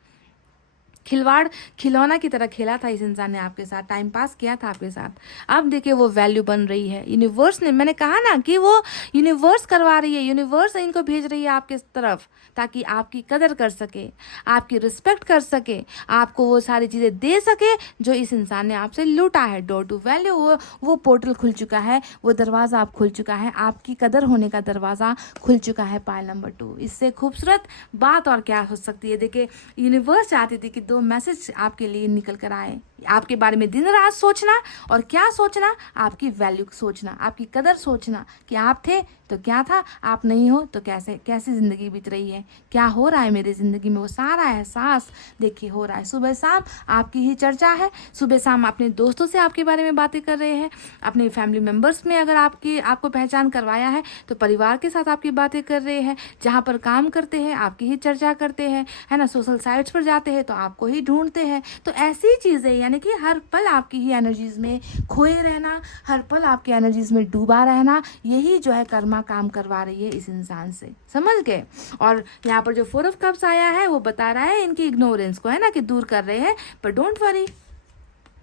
खिलौना की तरह खेला था इस इंसान ने आपके साथ, टाइम पास किया था आपके साथ। अब देखिए वो वैल्यू बन रही है, यूनिवर्स ने, मैंने कहा ना कि वो यूनिवर्स करवा रही है, यूनिवर्स इनको भेज रही है आपके तरफ, ताकि आपकी कदर कर सके, आपकी रिस्पेक्ट कर सके, आपको वो सारी चीज़ें दे सके जो इस इंसान ने आपसे लूटा है। डोर टू वैल्यू, वो पोर्टल खुल चुका है, वो दरवाज़ा आप खुल चुका है, आपकी कदर होने का दरवाज़ा खुल चुका है। पायल नंबर 2, इससे खूबसूरत बात और क्या हो सकती है। देखिए यूनिवर्स चाहती थी कि 2 मैसेज आपके लिए निकल कर आए, आपके बारे में दिन रात सोचना, और क्या सोचना, आपकी वैल्यू सोचना, आपकी कदर सोचना, कि आप थे तो क्या था, आप नहीं हो तो कैसी ज़िंदगी बीत रही है, क्या हो रहा है मेरी ज़िंदगी में, वो सारा एहसास देखिए हो रहा है। सुबह शाम आपकी ही चर्चा है, सुबह शाम अपने दोस्तों से आपके बारे में बातें कर रहे हैं, अपने फैमिली मेम्बर्स में अगर आपको पहचान करवाया है तो परिवार के साथ आपकी बातें कर रहे हैं, जहाँ पर काम करते हैं आपकी ही चर्चा करते हैं, है ना, सोशल साइट्स पर जाते हैं तो आपको ही ढूंढते हैं। तो ऐसी चीज़ें, यानी कि हर पल आपकी ही एनर्जीज में खोए रहना, हर पल आपकी एनर्जीज में डूबा रहना, यही जो है कर्मा काम करवा रही है इस इंसान से, समझ गए। और यहाँ पर जो 4 ऑफ कप्स आया है वो बता रहा है इनकी इग्नोरेंस को, है ना, कि दूर कर रहे हैं, पर don't worry,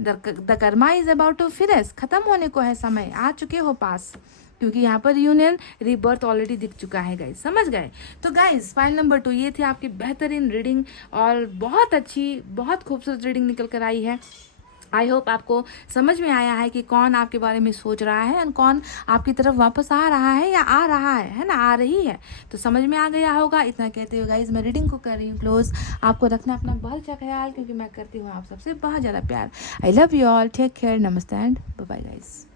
the karma is about to finish, खत्म होने को है, समय आ चुके हो पास, क्योंकि यहाँ पर यूनियन रीबर्थ ऑलरेडी दिख चुका है गाइस, समझ गए। तो गाइस फाइल नंबर 2 ये थी आपकी बेहतरीन रीडिंग, और बहुत अच्छी, बहुत खूबसूरत रीडिंग निकल कर आई है। आई होप आपको समझ में आया है कि कौन आपके बारे में सोच रहा है और कौन आपकी तरफ वापस आ रहा है या आ रहा है ना, आ रही है, तो समझ में आ गया होगा। इतना कहते हुए गाइज मैं रीडिंग को कर रही हूँ क्लोज। आपको रखना अपना बहुत अच्छा ख्याल, क्योंकि मैं करती हूँ आप सबसे बहुत ज़्यादा प्यार। I love you all, take care, नमस्ते एंड बाय बाय गाइज।